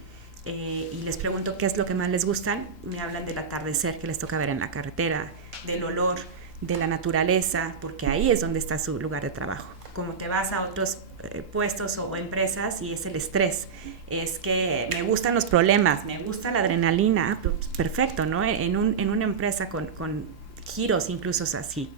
y les pregunto qué es lo que más les gustan, me hablan del atardecer que les toca ver en la carretera, del olor, de la naturaleza, porque ahí es donde está su lugar de trabajo. Como te vas a otros puestos o empresas y es el estrés, es que me gustan los problemas, me gusta la adrenalina, pues perfecto, ¿no? En una empresa con giros incluso así.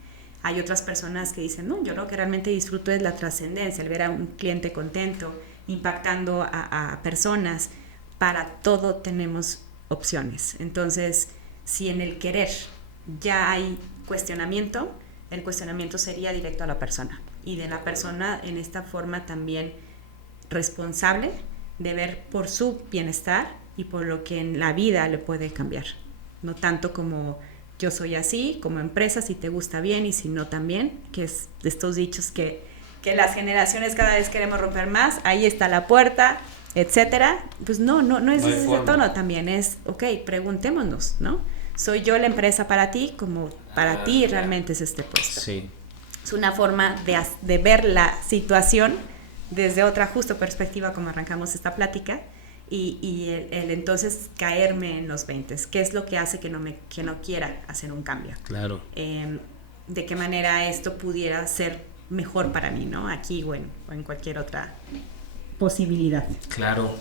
Hay otras personas que dicen, no, yo lo que realmente disfruto es la trascendencia, el ver a un cliente contento, impactando a personas. Para todo tenemos opciones. Entonces, si en el querer ya hay cuestionamiento, el cuestionamiento sería directo a la persona. Y de la persona en esta forma también responsable de ver por su bienestar y por lo que en la vida le puede cambiar. No tanto como yo soy así, como empresa, si te gusta bien y si no también, que es de estos dichos que las generaciones cada vez queremos romper más, ahí está la puerta, etcétera. Pues no es ese tono, también es, ok, preguntémonos, ¿no? ¿Soy yo la empresa para ti como para ti realmente es este puesto? Sí. Es una forma de ver la situación desde otra justo perspectiva como arrancamos esta plática y el entonces caerme en los 20. ¿Qué es lo que hace que no quiera hacer un cambio? Claro. ¿De qué manera esto pudiera ser mejor para mí, ¿no? Aquí o en cualquier otra posibilidad. Claro.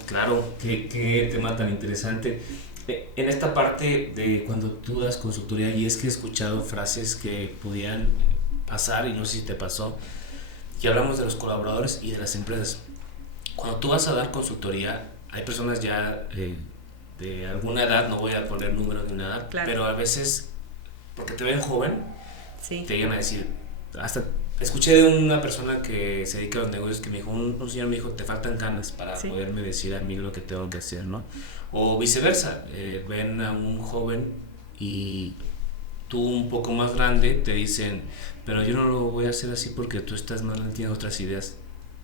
Qué tema tan interesante. En esta parte de cuando tú das consultoría, y es que he escuchado frases que podían pasar, y no sé si te pasó, que hablamos de los colaboradores y de las empresas. Cuando tú vas a dar consultoría, hay personas ya de alguna edad, no voy a poner número de una edad, claro, pero a veces, porque te ven joven, sí, te llegan a decir, hasta escuché de una persona que se dedica a los negocios que me dijo, un señor me dijo, te faltan ganas para sí poderme decir a mí lo que tengo que hacer, ¿no? O viceversa, ven a un joven y tú un poco más grande te dicen, pero yo no lo voy a hacer así porque tú estás más grande, tienes otras ideas.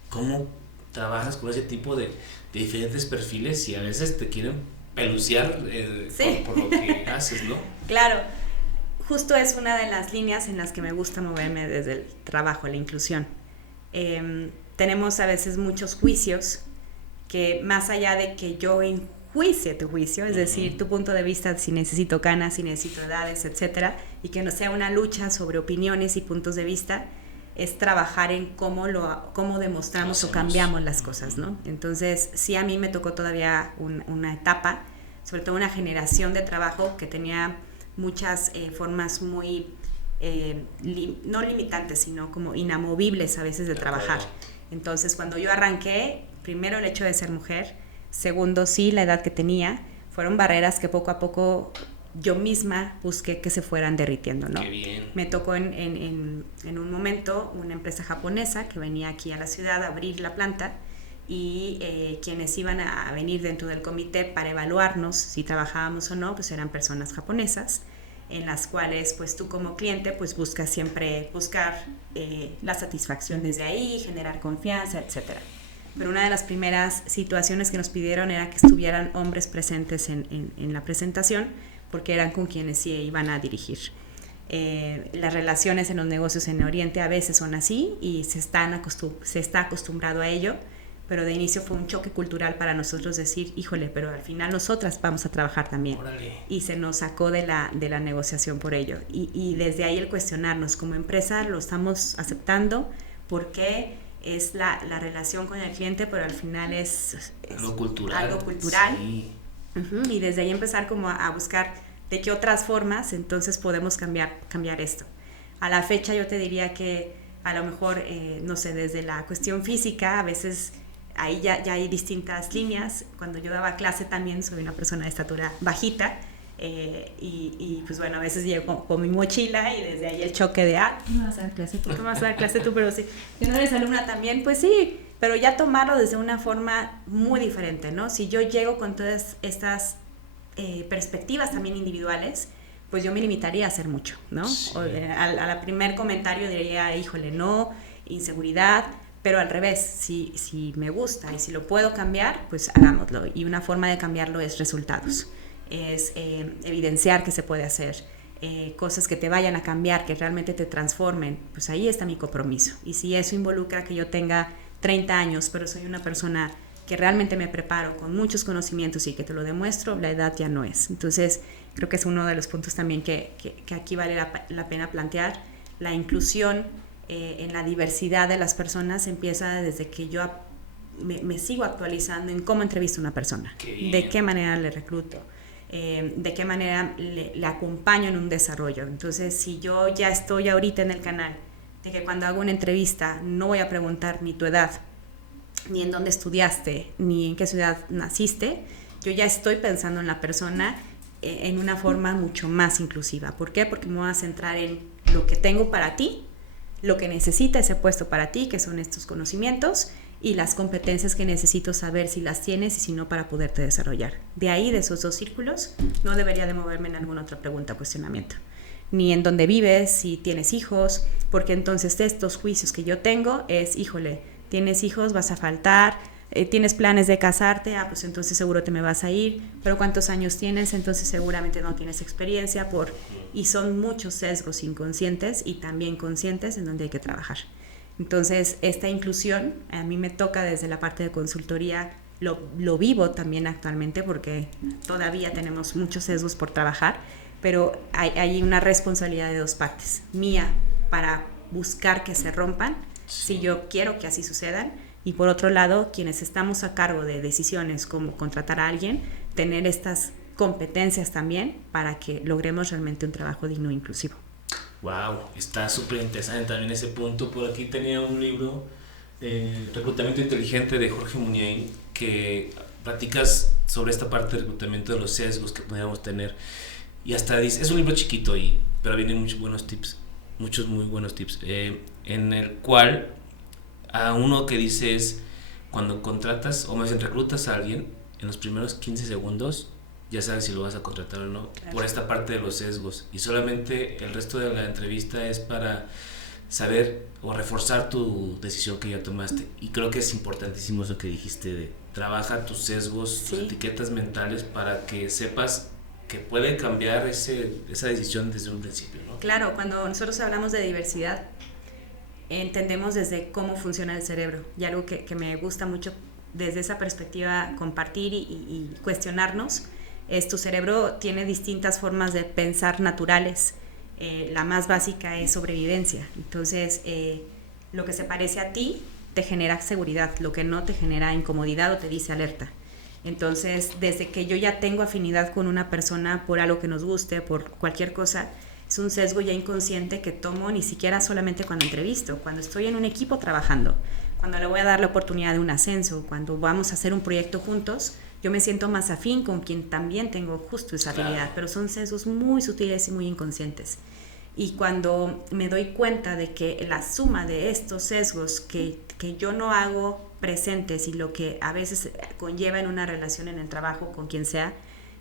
¿Cómo trabajas con ese tipo de diferentes perfiles y a veces te quieren peluciar sí, por lo que haces, ¿no? Claro, justo es una de las líneas en las que me gusta moverme desde el trabajo, la inclusión. Tenemos a veces muchos juicios que más allá de que yo enjuicie tu juicio, es decir, tu punto de vista, si necesito canas, si necesito edades, etcétera, y que no sea una lucha sobre opiniones y puntos de vista, es trabajar en cómo demostramos o cambiamos las cosas, ¿no? Entonces, sí, a mí me tocó todavía una etapa, sobre todo una generación de trabajo que tenía muchas formas muy, no limitantes, sino como inamovibles a veces de trabajar. Entonces, cuando yo arranqué, primero el hecho de ser mujer, segundo, sí, la edad que tenía, fueron barreras que poco a poco yo misma busqué que se fueran derritiendo, ¿no? Qué bien. Me tocó en un momento una empresa japonesa que venía aquí a la ciudad a abrir la planta y quienes iban a venir dentro del comité para evaluarnos si trabajábamos o no, pues eran personas japonesas, en las cuales pues tú como cliente pues buscas siempre buscar la satisfacción desde ahí, generar confianza, etcétera. Pero una de las primeras situaciones que nos pidieron era que estuvieran hombres presentes en la presentación, porque eran con quienes sí iban a dirigir. Las relaciones en los negocios en Oriente a veces son así y se está acostumbrado a ello, pero de inicio fue un choque cultural para nosotros decir, híjole, pero al final nosotras vamos a trabajar también. Órale. Y se nos sacó de la negociación por ello. Y desde ahí el cuestionarnos, como empresa lo estamos aceptando, porque es la relación con el cliente, pero al final es algo cultural. Sí. Y desde ahí empezar como a buscar de qué otras formas entonces podemos cambiar esto. A la fecha yo te diría que a lo mejor, no sé, desde la cuestión física, a veces ahí ya hay distintas líneas. Cuando yo daba clase también soy una persona de estatura bajita, y pues bueno, a veces llego con mi mochila y desde ahí el choque de, ¿tú me vas a dar clase tú? ¿Tú me vas a dar clase tú? Pero sí, si no eres alumna también, pues sí, pero ya tomarlo desde una forma muy diferente, ¿no? Si yo llego con todas estas perspectivas también individuales, pues yo me limitaría a hacer mucho, ¿no? Sí. A la primer comentario diría, híjole, no, inseguridad, Pero al revés, si me gusta y si lo puedo cambiar, pues hagámoslo. Y una forma de cambiarlo es resultados, es evidenciar que se puede hacer, cosas que te vayan a cambiar, que realmente te transformen, pues ahí está mi compromiso. Y si eso involucra que yo tenga 30 años, pero soy una persona que realmente me preparo con muchos conocimientos y que te lo demuestro, la edad ya no es. Entonces, creo que es uno de los puntos también que aquí vale la pena plantear. La inclusión en la diversidad de las personas empieza desde que yo me sigo actualizando en cómo entrevisto a una persona, de qué manera le recluto, de qué manera le acompaño en un desarrollo. Entonces, si yo ya estoy ahorita en el canal, de que cuando hago una entrevista no voy a preguntar ni tu edad, ni en dónde estudiaste, ni en qué ciudad naciste, yo ya estoy pensando en la persona en una forma mucho más inclusiva. ¿Por qué? Porque me voy a centrar en lo que tengo para ti, lo que necesita ese puesto para ti, que son estos conocimientos, y las competencias que necesito saber si las tienes y si no para poderte desarrollar. De ahí, de esos dos círculos, no debería de moverme en alguna otra pregunta o cuestionamiento. Ni en dónde vives, si tienes hijos, porque entonces estos juicios que yo tengo es, híjole, tienes hijos, vas a faltar, tienes planes de casarte, pues entonces seguro te me vas a ir, pero ¿cuántos años tienes? Entonces seguramente no tienes experiencia, y son muchos sesgos inconscientes y también conscientes en donde hay que trabajar. Entonces, esta inclusión a mí me toca desde la parte de consultoría, lo vivo también actualmente porque todavía tenemos muchos sesgos por trabajar, pero hay una responsabilidad de dos partes, mía para buscar que se rompan, si yo quiero que así sucedan, y por otro lado, quienes estamos a cargo de decisiones como contratar a alguien, tener estas competencias también para que logremos realmente un trabajo digno e inclusivo. Wow, está súper interesante también ese punto. Por aquí tenía un libro, Reclutamiento Inteligente, de Jorge Muniain, que platicas sobre esta parte de reclutamiento de los sesgos que podríamos tener, y hasta dice, es un libro chiquito pero vienen muchos buenos tips, muchos muy buenos tips, en el cual a uno que dice es, cuando contratas o más bien reclutas a alguien, en los primeros 15 segundos ya sabes si lo vas a contratar o no, claro, por esta parte de los sesgos, y solamente el resto de la entrevista es para saber o reforzar tu decisión que ya tomaste. Y creo que es importantísimo eso que dijiste de trabaja tus sesgos, tus etiquetas mentales, para que sepas que puede cambiar esa decisión desde un principio, ¿no? Claro, cuando nosotros hablamos de diversidad, entendemos desde cómo funciona el cerebro, y algo que me gusta mucho desde esa perspectiva compartir y cuestionarnos es: tu cerebro tiene distintas formas de pensar naturales. La más básica es sobrevivencia. Entonces, lo que se parece a ti te genera seguridad, lo que no te genera incomodidad o te dice alerta. Entonces, desde que yo ya tengo afinidad con una persona por algo que nos guste, por cualquier cosa, es un sesgo ya inconsciente que tomo ni siquiera solamente cuando entrevisto, cuando estoy en un equipo trabajando, cuando le voy a dar la oportunidad de un ascenso, cuando vamos a hacer un proyecto juntos, yo me siento más afín con quien también tengo justo esa habilidad, pero son sesgos muy sutiles y muy inconscientes. Y cuando me doy cuenta de que la suma de estos sesgos que yo no hago presentes y lo que a veces conlleva en una relación en el trabajo con quien sea,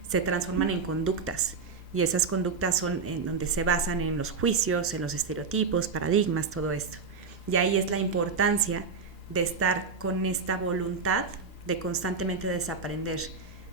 se transforman en conductas. Y esas conductas son en donde se basan en los juicios, en los estereotipos, paradigmas, todo esto. Y ahí es la importancia de estar con esta voluntad de constantemente desaprender,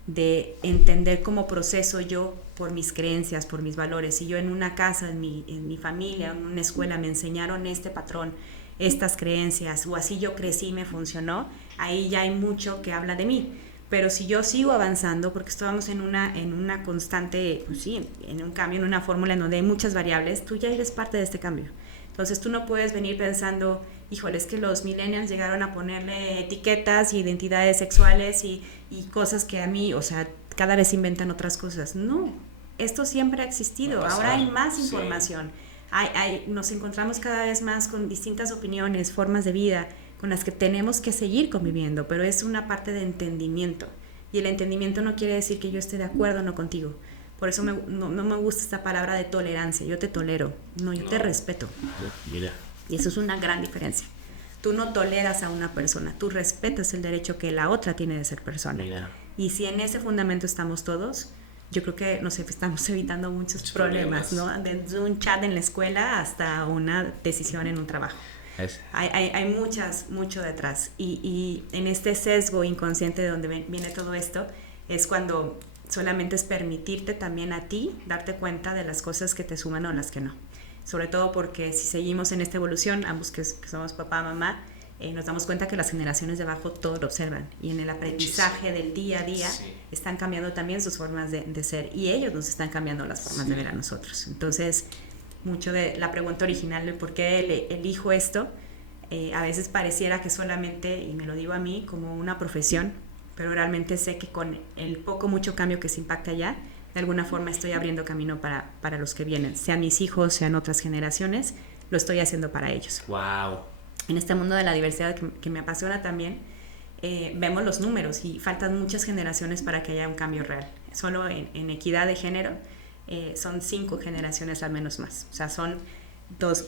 de entender cómo proceso yo por mis creencias, por mis valores. Si yo en una casa, en mi familia, en una escuela me enseñaron este patrón, estas creencias, o así yo crecí y me funcionó, ahí ya hay mucho que habla de mí. Pero si yo sigo avanzando, porque estamos en una constante, pues sí, en un cambio, en una fórmula en donde hay muchas variables, tú ya eres parte de este cambio. Entonces tú no puedes venir pensando, híjole, es que los millennials llegaron a ponerle etiquetas y identidades sexuales y cosas que a mí, o sea, cada vez inventan otras cosas. No, esto siempre ha existido. Ahora hay más información. Nos encontramos cada vez más con distintas opiniones, formas de vida, con las que tenemos que seguir conviviendo, pero es una parte de entendimiento. Y el entendimiento no quiere decir que yo esté de acuerdo o no contigo. Por eso no me gusta esta palabra de tolerancia. Yo te tolero. No, yo te respeto. Mira. Y eso es una gran diferencia. Tú no toleras a una persona, tú respetas el derecho que la otra tiene de ser persona. Mira. Y si en ese fundamento estamos todos, yo creo que nos estamos evitando muchos problemas, ¿no? Desde un chat en la escuela hasta una decisión en un trabajo. Hay mucho detrás. Y en este sesgo inconsciente de donde viene todo esto, es cuando solamente es permitirte también a ti darte cuenta de las cosas que te suman o las que no. Sobre todo porque si seguimos en esta evolución, ambos que somos papá, mamá, nos damos cuenta que las generaciones de abajo todo lo observan y en el aprendizaje del día a día están cambiando también sus formas de ser y ellos nos están cambiando las formas de ver a nosotros. Entonces, mucho de la pregunta original de por qué elijo esto, a veces pareciera que solamente, y me lo digo a mí, como una profesión, pero realmente sé que con el mucho cambio que se impacta allá, de alguna forma estoy abriendo camino para los que vienen, sean mis hijos, sean otras generaciones, lo estoy haciendo para ellos. ¡Wow! En este mundo de la diversidad que me apasiona también, vemos los números y faltan muchas generaciones para que haya un cambio real. Solo en equidad de género son 5 generaciones al menos más. O sea,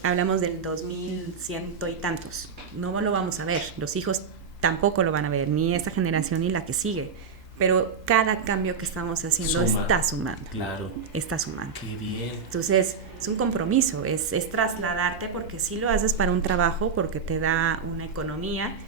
hablamos del 2100 y tantos. No lo vamos a ver, los hijos tampoco lo van a ver, ni esta generación ni la que sigue. Pero cada cambio que estamos haciendo está sumando. Claro. Está sumando. Qué bien. Entonces, es un compromiso, es trasladarte porque sí lo haces para un trabajo, porque te da una economía.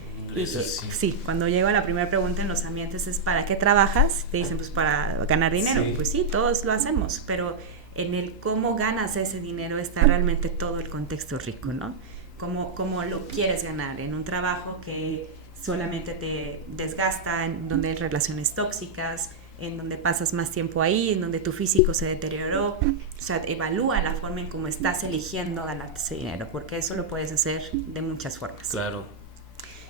Sí, cuando llego a la primera pregunta en los ambientes es ¿para qué trabajas? Te dicen, pues para ganar dinero. Pues sí, todos lo hacemos, pero en el cómo ganas ese dinero está realmente todo el contexto rico, ¿no? Cómo lo quieres ganar en un trabajo que solamente te desgasta, en donde hay relaciones tóxicas, en donde pasas más tiempo ahí, en donde tu físico se deterioró. O sea, evalúa la forma en cómo estás eligiendo ganarte ese dinero, porque eso lo puedes hacer de muchas formas. Claro.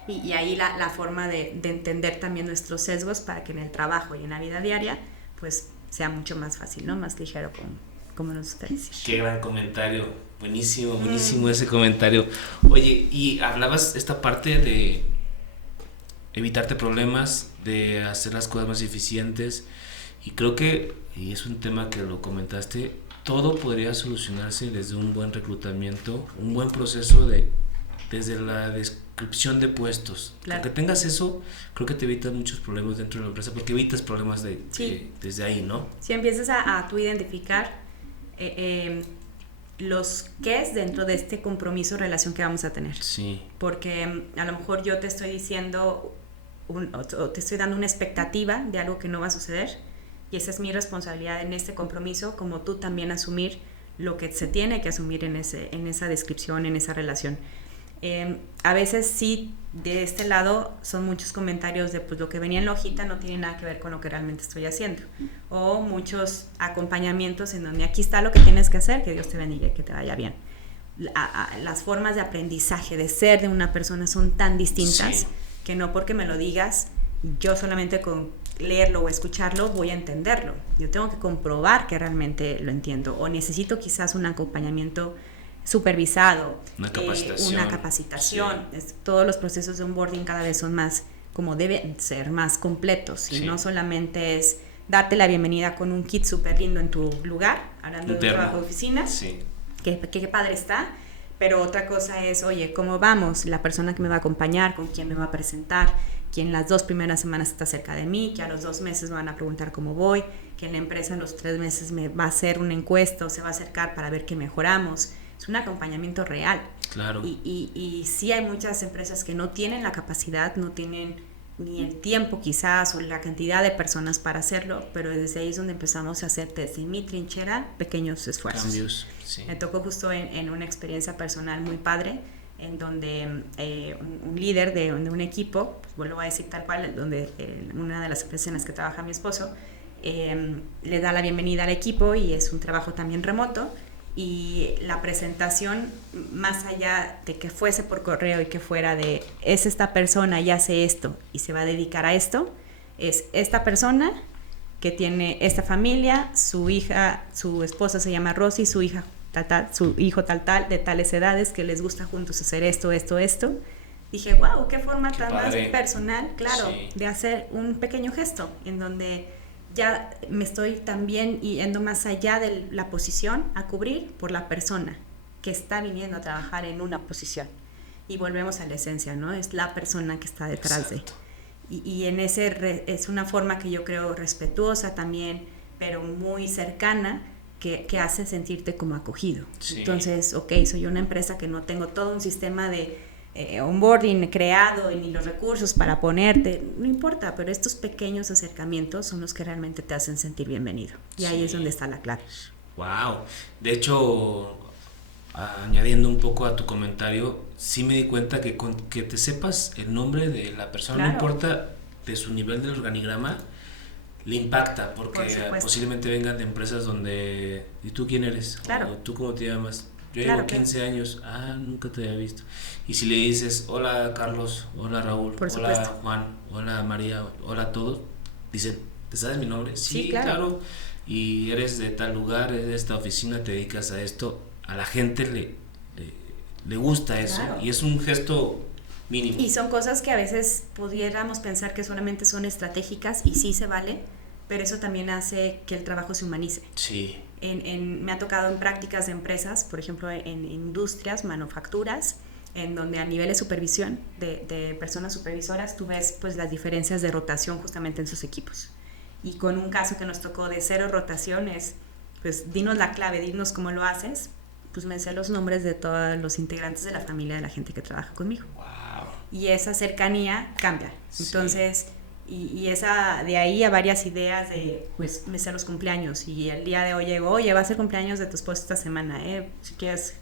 Y ahí la forma de entender también nuestros sesgos para que en el trabajo y en la vida diaria, pues sea mucho más fácil, ¿no? Más ligero, como nos gusta decir. Qué gran comentario. Buenísimo, buenísimo ese comentario. Oye, y hablabas esta parte de evitarte problemas, de hacer las cosas más eficientes, y creo que, y es un tema que lo comentaste, todo podría solucionarse desde un buen reclutamiento, un buen proceso desde la descripción de puestos. Claro. Que tengas eso, creo que te evitas muchos problemas dentro de la empresa, porque evitas problemas desde ahí, ¿no? Si empiezas a tú identificar los qués dentro de este compromiso, relación que vamos a tener. Sí. Porque a lo mejor yo te estoy diciendo o te estoy dando una expectativa de algo que no va a suceder, y esa es mi responsabilidad en este compromiso, como tú también asumir lo que se tiene que asumir en esa descripción, en esa relación. A veces sí, de este lado son muchos comentarios de pues lo que venía en la hojita no tiene nada que ver con lo que realmente estoy haciendo, o muchos acompañamientos en donde aquí está lo que tienes que hacer, que Dios te bendiga y que te vaya bien. Las formas de aprendizaje, de ser de una persona son tan distintas, sí, que no porque me lo digas, yo solamente con leerlo o escucharlo voy a entenderlo. Yo tengo que comprobar que realmente lo entiendo, o necesito quizás un acompañamiento supervisado, una capacitación. Sí. Todos los procesos de onboarding cada vez son más, como deben ser, más completos, y sí, no solamente es darte la bienvenida con un kit súper lindo en tu lugar, hablando de un trabajo de oficina, sí, que padre está, pero otra cosa es, oye, ¿cómo vamos? La persona que me va a acompañar, con quién me va a presentar, quien las 2 primeras semanas está cerca de mí, que a los 2 meses me van a preguntar cómo voy, que en la empresa en los 3 meses me va a hacer una encuesta o se va a acercar para ver que mejoramos. Es un acompañamiento real. Claro. Y sí hay muchas empresas que no tienen la capacidad, no tienen ni el tiempo quizás o la cantidad de personas para hacerlo, pero desde ahí es donde empezamos a hacer desde mi trinchera pequeños esfuerzos. Cambios, sí. Me tocó justo en una experiencia personal muy padre, en donde un líder de un equipo, pues lo voy a decir tal cual, donde una de las empresas en las que trabaja mi esposo, le da la bienvenida al equipo y es un trabajo también remoto, y la presentación, más allá de que fuese por correo y que fuera de es esta persona y hace esto y se va a dedicar a esto, es esta persona que tiene esta familia, su hija, su esposa se llama Rosy, su hija su hijo tal, de tales edades, que les gusta juntos hacer esto. Dije, wow, qué forma tan padre, más personal, claro, sí, de hacer un pequeño gesto en donde ya me estoy también yendo más allá de la posición a cubrir por la persona que está viniendo a trabajar en una posición. Y volvemos a la esencia, ¿no? Es la persona que está detrás. Exacto. Y en ese es una forma que yo creo respetuosa también, pero muy cercana, que hace sentirte como acogido. Sí. Entonces, ok, soy una empresa que no tengo todo un sistema de onboarding creado ni los recursos para ponerte, no importa, pero estos pequeños acercamientos son los que realmente te hacen sentir bienvenido. Y ahí es donde está la clave. Wow. De hecho, añadiendo un poco a tu comentario, sí me di cuenta que con que te sepas el nombre de la persona, Claro. no importa de su nivel del organigrama, le impacta, porque Por supuesto. posiblemente vengan de empresas donde, ¿y tú quién eres? Claro. O ¿tú cómo te llamas? Yo Claro, llevo 15 años, nunca te había visto. Y si le dices, hola Carlos, hola Raúl, Por hola supuesto. Juan, hola María, hola a todos, dicen, ¿te sabes mi nombre? Sí, claro. Y eres de tal lugar, eres de esta oficina, te dedicas a esto, a la gente le gusta eso, Claro. y es un gesto mínimo. Y son cosas que a veces pudiéramos pensar que solamente son estratégicas y sí se vale, pero eso también hace que el trabajo se humanice. Sí, Me ha tocado en prácticas de empresas, por ejemplo, en industrias, manufacturas, en donde a nivel de supervisión de personas supervisoras tú ves pues las diferencias de rotación justamente en sus equipos. Y con un caso que nos tocó de 0 rotaciones, pues dinos la clave, dinos cómo lo haces, pues me sé los nombres de todos los integrantes de la familia de la gente que trabaja conmigo. wow. Y esa cercanía cambia. Sí. Entonces, y esa de ahí a varias ideas de, pues, me sé los cumpleaños. Y el día de hoy llegó, oye, va a ser cumpleaños de tu esposo esta semana, si quieres,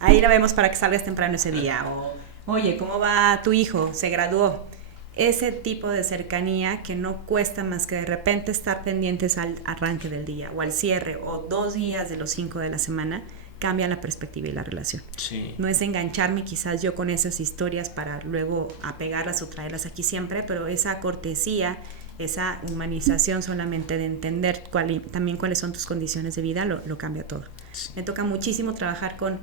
ahí la vemos para que salgas temprano ese día. O, oye, ¿cómo va tu hijo? Se graduó. Ese tipo de cercanía que no cuesta más que de repente estar pendientes al arranque del día o al cierre o 2 días de los 5 de la semana, cambia la perspectiva y la relación. Sí. No es engancharme quizás yo con esas historias para luego apegarlas o traerlas aquí siempre, pero esa cortesía, esa humanización solamente de entender también cuáles son tus condiciones de vida, lo cambia todo. Sí. Me toca muchísimo trabajar con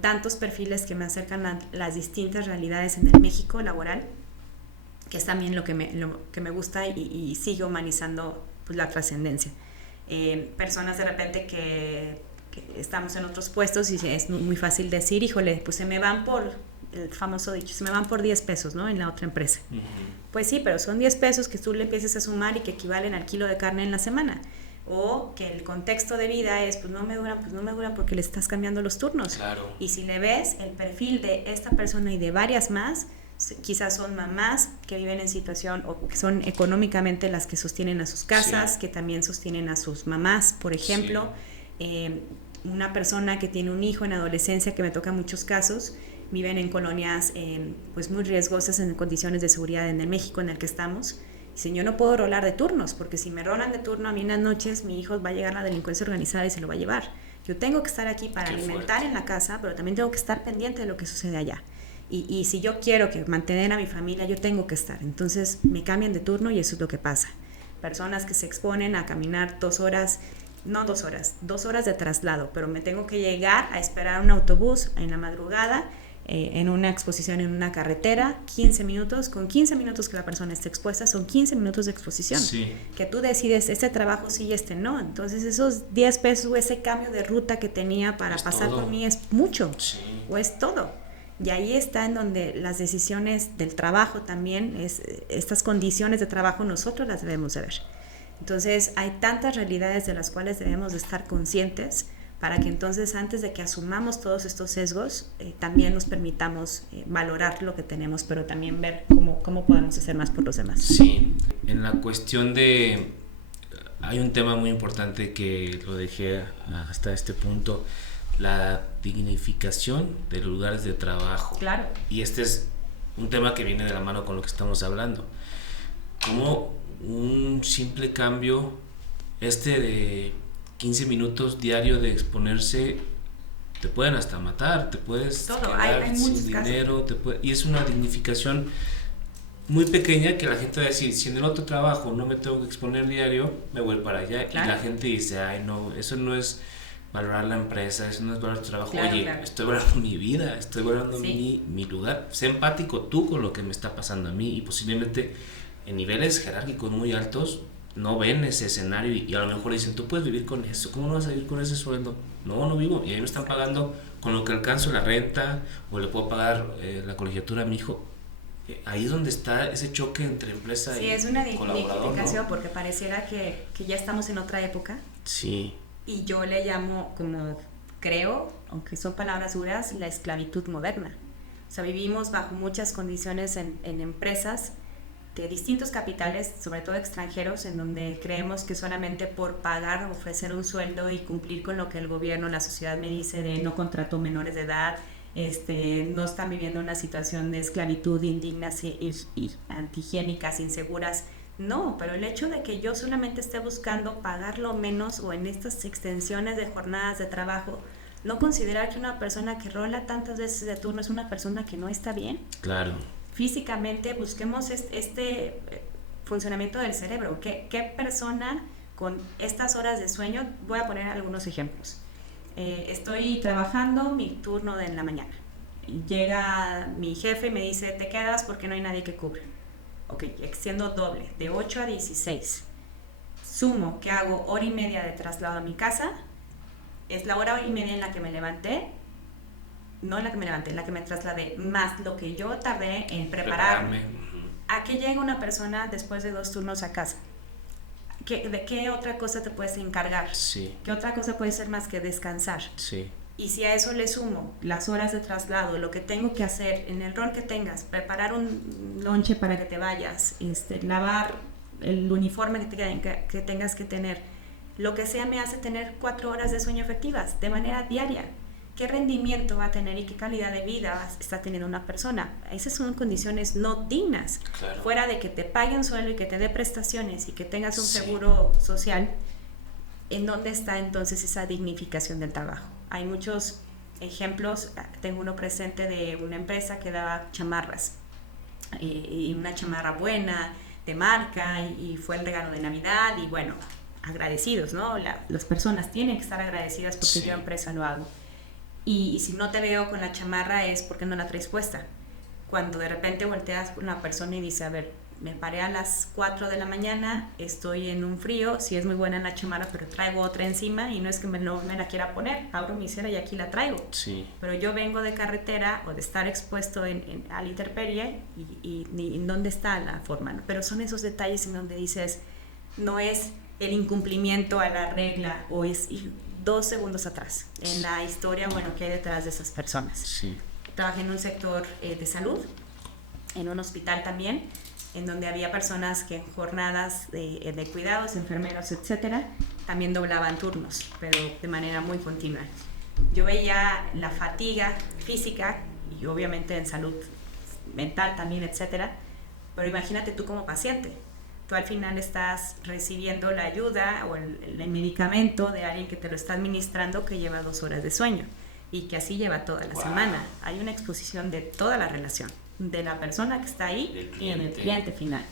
tantos perfiles que me acercan a las distintas realidades en el México laboral, que es también lo que me gusta y sigue humanizando pues, la trascendencia. Personas de repente que estamos en otros puestos y es muy fácil decir, híjole, pues se me van por, el famoso dicho, se me van por 10 pesos, ¿no? En la otra empresa. Uh-huh. Pues sí, pero son 10 pesos que tú le empieces a sumar y que equivalen al kilo de carne en la semana. O que el contexto de vida es, pues no me duran porque le estás cambiando los turnos. Claro. Y si le ves el perfil de esta persona y de varias más, quizás son mamás que viven en situación o que son económicamente las que sostienen a sus casas, Sí. que también sostienen a sus mamás, por ejemplo. Sí. Una persona que tiene un hijo en adolescencia, que me toca muchos casos, viven en colonias pues muy riesgosas en condiciones de seguridad en el México en el que estamos. Dicen, yo no puedo rolar de turnos, porque si me rolan de turno a mí en las noches, mi hijo va a llegar a la delincuencia organizada y se lo va a llevar. Yo tengo que estar aquí para alimentar en la casa, pero también tengo que estar pendiente de lo que sucede allá. Y si yo quiero mantener a mi familia, yo tengo que estar. Entonces me cambian de turno y eso es lo que pasa. Personas que se exponen a caminar 2 horas, no 2 horas, 2 horas de traslado, pero me tengo que llegar a esperar un autobús en la madrugada, en una exposición en una carretera, 15 minutos, con 15 minutos que la persona esté expuesta, son 15 minutos de exposición. Sí. Que tú decides, este trabajo sí y este no. Entonces esos 10 pesos, ese cambio de ruta que tenía para pasar por mí es mucho, Sí. o es todo. Y ahí está en donde las decisiones del trabajo también, estas condiciones de trabajo nosotros las debemos de ver. Entonces hay tantas realidades de las cuales debemos de estar conscientes para que entonces antes de que asumamos todos estos sesgos, también nos permitamos valorar lo que tenemos, pero también ver cómo podemos hacer más por los demás. Sí, en la cuestión de... Hay un tema muy importante que lo dejé hasta este punto, la dignificación de los lugares de trabajo. Claro. Y este es un tema que viene de la mano con lo que estamos hablando. Como un simple cambio, de 15 minutos diario de exponerse, te pueden hasta matar, te puedes quedar hay sin dinero, y es una dignificación muy pequeña que la gente va a decir, si en el otro trabajo no me tengo que exponer diario, me voy para allá. Claro. Y la gente dice, ay no, eso no es valorar la empresa, eso no es valorar tu trabajo. Claro, oye, claro. Estoy valorando mi vida, estoy valorando mi lugar. Sé empático tú con lo que me está pasando a mí, y posiblemente en niveles jerárquicos muy altos no ven ese escenario y a lo mejor dicen, tú puedes vivir con eso, ¿cómo no vas a vivir con ese sueldo? No vivo, y ahí me están pagando con lo que alcanzo la renta, o le puedo pagar la colegiatura a mi hijo. Ahí es donde está ese choque entre empresa y es una colaborador, dignificación, ¿no? Porque pareciera que ya estamos en otra época. Sí. Y yo le llamo, como creo, aunque son palabras duras, la esclavitud moderna. O sea, vivimos bajo muchas condiciones en empresas de distintos capitales, sobre todo extranjeros, en donde creemos que solamente por pagar, ofrecer un sueldo y cumplir con lo que el gobierno, la sociedad me dice de no contrato menores de edad, no están viviendo una situación de esclavitud indigna y antihigiénicas, inseguras. No, pero el hecho de que yo solamente esté buscando pagar lo menos o en estas extensiones de jornadas de trabajo, no considerar que una persona que rola tantas veces de turno es una persona que no está bien. Claro. Físicamente busquemos este funcionamiento del cerebro. ¿Qué persona con estas horas de sueño? Voy a poner algunos ejemplos. Estoy trabajando mi turno en la mañana. Llega mi jefe y me dice, te quedas porque no hay nadie que cubra. Ok, extiendo doble, de 8 a 16. Sumo que hago hora y media de traslado a mi casa. Es la hora y media en la que me levanté. No en la que me levanté, en la que me trasladé, más lo que yo tardé en prepararme. ¿A qué llega una persona después de 2 turnos a casa? ¿De qué otra cosa te puedes encargar? Sí. ¿Qué otra cosa puede ser más que descansar? Sí. Y si a eso le sumo las horas de traslado, lo que tengo que hacer en el rol que tengas, preparar un lonche para que te vayas, lavar el uniforme que tengas que tener, lo que sea me hace tener 4 horas de sueño efectivas de manera diaria. ¿Qué rendimiento va a tener y qué calidad de vida está teniendo una persona? Esas son condiciones no dignas. Claro. Fuera de que te pague un sueldo y que te dé prestaciones y que tengas un Sí. seguro social, ¿en dónde está entonces esa dignificación del trabajo? Hay muchos ejemplos. Tengo uno presente de una empresa que daba chamarras y una chamarra buena, de marca, y fue el regalo de Navidad y bueno, agradecidos, ¿no? Las personas tienen que estar agradecidas porque Sí. yo empresa lo hago. Y si no te veo con la chamarra es porque no la traes puesta. Cuando de repente volteas con una persona y dice, a ver, me paré a las 4 de la mañana, estoy en un frío, sí es muy buena en la chamarra, pero traigo otra encima y no es que no me la quiera poner, abro mi cera y aquí la traigo. Sí. Pero yo vengo de carretera o de estar expuesto a la intemperie y ¿en dónde está la forma? ¿No? Pero son esos detalles en donde dices, no es el incumplimiento a la regla o es 2 segundos atrás en la historia, bueno, que hay detrás de esas personas. Sí. Trabajé en un sector de salud, en un hospital también, en donde había personas que en jornadas de cuidados, enfermeros, etcétera, también doblaban turnos, pero de manera muy continua. Yo veía la fatiga física y obviamente en salud mental también, etcétera, pero imagínate tú como paciente. Tú al final estás recibiendo la ayuda o el medicamento de alguien que te lo está administrando que lleva 2 horas de sueño y que así lleva toda la semana. Hay una exposición de toda la relación, de la persona que está ahí y del cliente final.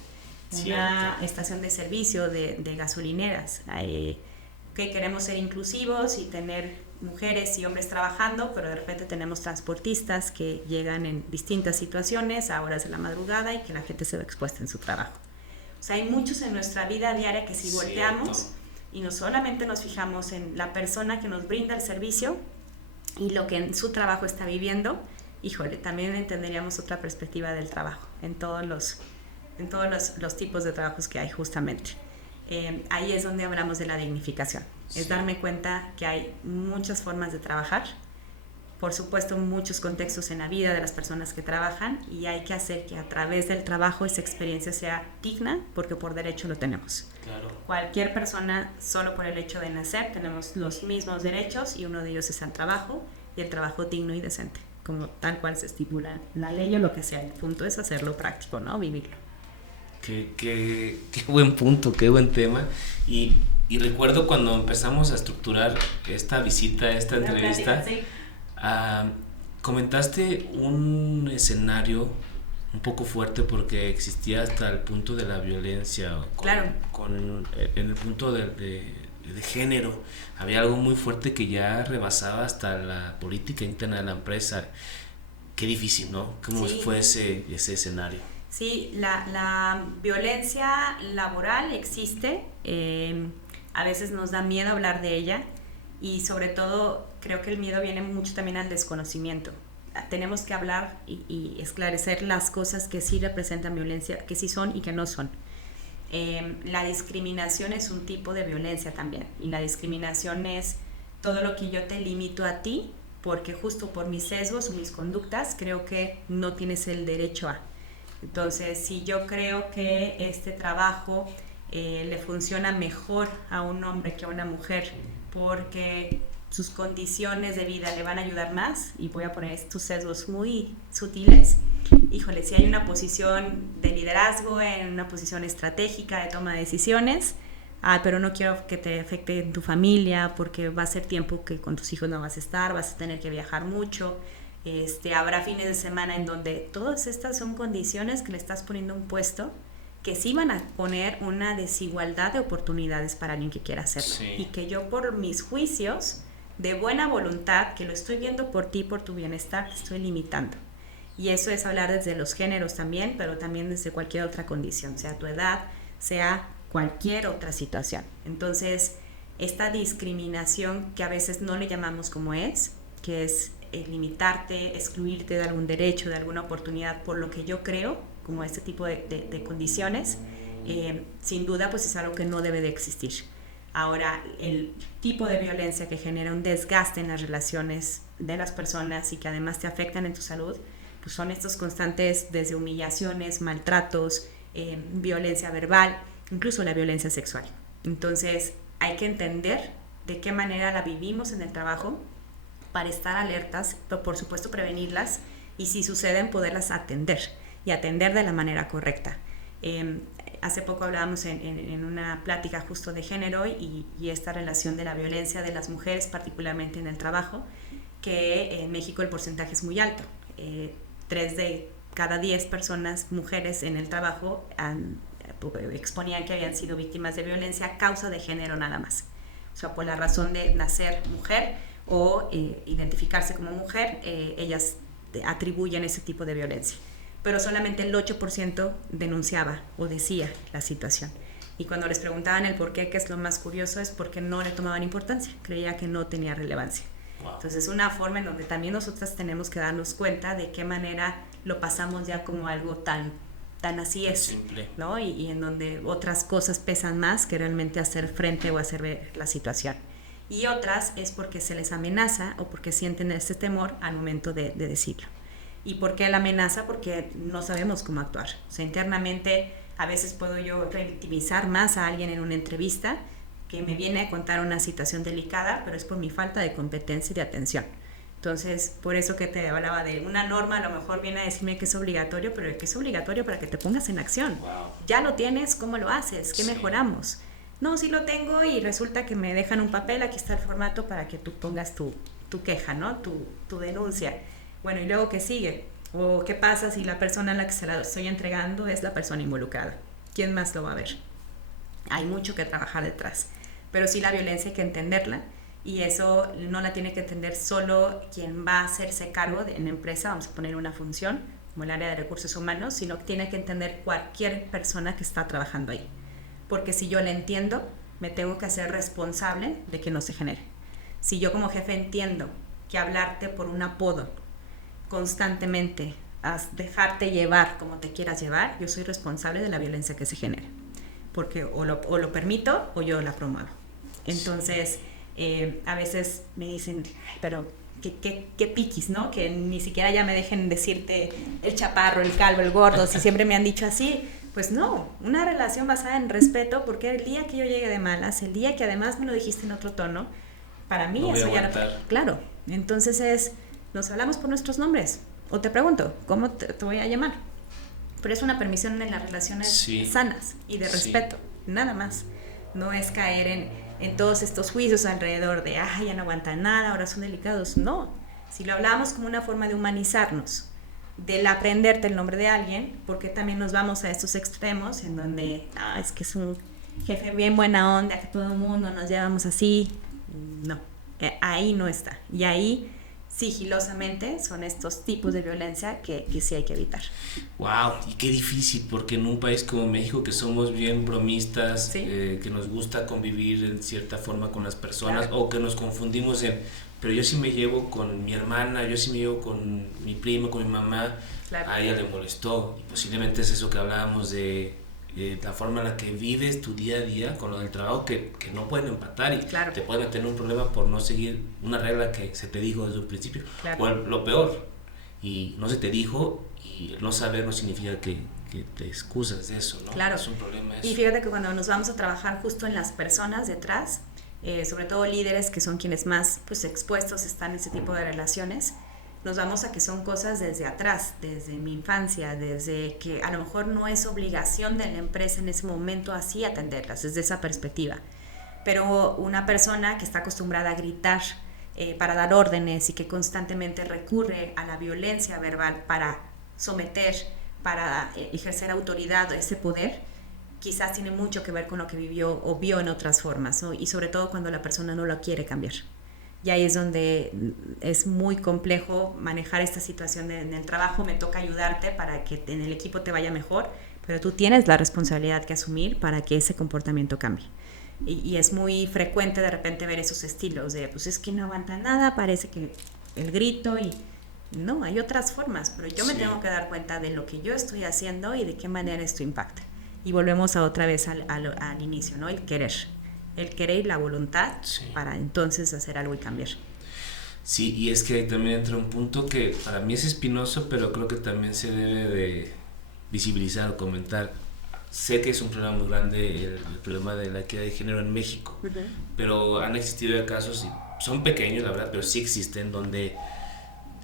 Una estación de servicio de gasolineras. Que queremos ser inclusivos y tener mujeres y hombres trabajando, pero de repente tenemos transportistas que llegan en distintas situaciones a horas de la madrugada y que la gente se ve expuesta en su trabajo. O sea, hay muchos en nuestra vida diaria que si volteamos y no solamente nos fijamos en la persona que nos brinda el servicio y lo que en su trabajo está viviendo, híjole, también entenderíamos otra perspectiva del trabajo en todos los tipos de trabajos que hay justamente. Ahí es donde hablamos de la dignificación. Es darme cuenta que hay muchas formas de trabajar, por supuesto muchos contextos en la vida de las personas que trabajan y hay que hacer que a través del trabajo esa experiencia sea digna porque por derecho lo tenemos. Claro. Cualquier persona, solo por el hecho de nacer, tenemos los mismos derechos y uno de ellos es el trabajo y el trabajo digno y decente, como tal cual se estipula la ley o lo que sea. El punto es hacerlo práctico, ¿no? Vivirlo. Qué buen punto, qué buen tema. Y recuerdo cuando empezamos a estructurar esta visita, esta entrevista, Plática, sí. Comentaste un escenario un poco fuerte porque existía hasta el punto de la violencia. Claro. En el punto de género. Había algo muy fuerte que ya rebasaba hasta la política interna de la empresa. Qué difícil, ¿no? ¿Cómo Sí. fue ese escenario? Sí, la violencia laboral existe, a veces nos da miedo hablar de ella y sobre todo creo que el miedo viene mucho también al desconocimiento. Tenemos que hablar y esclarecer las cosas que sí representan violencia, que sí son y que no son. La discriminación es un tipo de violencia también, y la discriminación es todo lo que yo te limito a ti porque justo por mis sesgos o mis conductas creo que no tienes el derecho a. Entonces, si yo creo que este trabajo le funciona mejor a un hombre que a una mujer porque sus condiciones de vida le van a ayudar más, y voy a poner estos sesgos muy sutiles, híjole, si hay una posición de liderazgo, en una posición estratégica de toma de decisiones, pero no quiero que te afecte en tu familia porque va a ser tiempo que con tus hijos no vas a estar, vas a tener que viajar mucho, habrá fines de semana en donde todas estas son condiciones que le estás poniendo un puesto que sí van a poner una desigualdad de oportunidades para alguien que quiera hacerlo. Sí. Y que yo por mis juicios de buena voluntad, que lo estoy viendo por ti, por tu bienestar, te estoy limitando. Y eso es hablar desde los géneros también, pero también desde cualquier otra condición, sea tu edad, sea cualquier otra situación. Entonces, esta discriminación que a veces no le llamamos como es, que es limitarte, excluirte de algún derecho, de alguna oportunidad por lo que yo creo, como este tipo de condiciones, sin duda pues es algo que no debe de existir. Ahora, el tipo de violencia que genera un desgaste en las relaciones de las personas y que además te afectan en tu salud, pues son estos constantes desde humillaciones, maltratos, violencia verbal, incluso la violencia sexual. Entonces, hay que entender de qué manera la vivimos en el trabajo para estar alertas, pero por supuesto prevenirlas, y si suceden, poderlas atender y atender de la manera correcta. Hace poco hablábamos en una plática justo de género y esta relación de la violencia de las mujeres, particularmente en el trabajo, que en México el porcentaje es muy alto. 3 de cada 10 personas, mujeres en el trabajo, exponían que habían sido víctimas de violencia a causa de género nada más. O sea, por la razón de nacer mujer o identificarse como mujer, ellas atribuyen ese tipo de violencia. Pero solamente el 8% denunciaba o decía la situación. Y cuando les preguntaban el por qué, que es lo más curioso, es porque no le tomaban importancia, creía que no tenía relevancia. Wow. Entonces es una forma en donde también nosotras tenemos que darnos cuenta de qué manera lo pasamos ya como algo tan así es, simple, ¿no? Y en donde otras cosas pesan más que realmente hacer frente o hacer ver la situación. Y otras es porque se les amenaza o porque sienten ese temor al momento de decirlo. ¿Y por qué la amenaza? Porque no sabemos cómo actuar. O sea, internamente a veces puedo yo revictimizar más a alguien en una entrevista que me viene a contar una situación delicada, pero es por mi falta de competencia y de atención. Entonces, por eso que te hablaba de una norma, a lo mejor viene a decirme que es obligatorio, pero que es obligatorio para que te pongas en acción. Wow. Ya lo tienes, ¿cómo lo haces? ¿Qué mejoramos? No, sí lo tengo y resulta que me dejan un papel, aquí está el formato para que tú pongas tu queja, ¿no? Tu denuncia. Bueno, ¿y luego qué sigue? ¿O qué pasa si la persona a la que se la estoy entregando es la persona involucrada? ¿Quién más lo va a ver? Hay mucho que trabajar detrás. Pero sí, la violencia hay que entenderla, y eso no la tiene que entender solo quien va a hacerse cargo en la empresa, vamos a poner una función como el área de recursos humanos, sino que tiene que entender cualquier persona que está trabajando ahí. Porque si yo la entiendo, me tengo que hacer responsable de que no se genere. Si yo como jefe entiendo que hablarte por un apodo constantemente, dejarte llevar como te quieras llevar, yo soy responsable de la violencia que se genere. Porque o lo permito o yo la promuevo. Entonces, a veces me dicen, pero qué piquis, ¿no? Que ni siquiera ya me dejen decirte el chaparro, el calvo, el gordo, si siempre me han dicho así. Pues no, una relación basada en respeto, porque el día que yo llegue de malas, el día que además me lo dijiste en otro tono, para mí no eso ya no... Claro, entonces nos hablamos por nuestros nombres, o te pregunto, ¿cómo te voy a llamar? Pero es una permisión en las relaciones sanas y de respeto, nada más. No es caer en todos estos juicios alrededor de, ya no aguantan nada, ahora son delicados. No, si lo hablamos como una forma de humanizarnos, del aprenderte el nombre de alguien, porque también nos vamos a estos extremos en donde, es que es un jefe bien buena onda, que todo el mundo nos llevamos así. No, ahí no está. Y ahí sigilosamente son estos tipos de violencia que sí hay que evitar. Wow, y qué difícil, porque en un país como México, que somos bien bromistas, que nos gusta convivir en cierta forma con las personas, claro, o que nos confundimos pero yo sí me llevo con mi hermana, yo sí me llevo con mi primo, con mi mamá, claro, a ella le molestó, y posiblemente es eso que hablábamos de la forma en la que vives tu día a día con lo del trabajo que no pueden empatar y claro. te pueden meter en un problema por no seguir una regla que se te dijo desde un principio. Claro. O lo peor, y no se te dijo, y no saber no significa que te excusas de eso, ¿no? Claro. Es un problema eso. Y fíjate que cuando nos vamos a trabajar justo en las personas detrás, sobre todo líderes que son quienes más pues expuestos están en ese tipo de relaciones, nos vamos a que son cosas desde atrás, desde mi infancia, desde que a lo mejor no es obligación de la empresa en ese momento así atenderlas, desde esa perspectiva. Pero una persona que está acostumbrada a gritar para dar órdenes y que constantemente recurre a la violencia verbal para someter, para ejercer autoridad, ese poder, quizás tiene mucho que ver con lo que vivió o vio en otras formas, ¿no? Y sobre todo cuando la persona no lo quiere cambiar. Y ahí es donde es muy complejo manejar esta situación en el trabajo. Me toca ayudarte para que en el equipo te vaya mejor, pero tú tienes la responsabilidad que asumir para que ese comportamiento cambie. Y es muy frecuente de repente ver esos estilos de, pues es que no aguanta nada, parece que el grito y... No, hay otras formas, pero yo me tengo que dar cuenta de lo que yo estoy haciendo y de qué manera esto impacta. Y volvemos a otra vez al inicio, ¿no? El querer y la voluntad para entonces hacer algo y cambiar. Sí, y es que también entra un punto que para mí es espinoso, pero creo que también se debe de visibilizar o comentar. Sé que es un problema muy grande el problema de la equidad de género en México, pero han existido casos, y son pequeños la verdad, pero sí existen, donde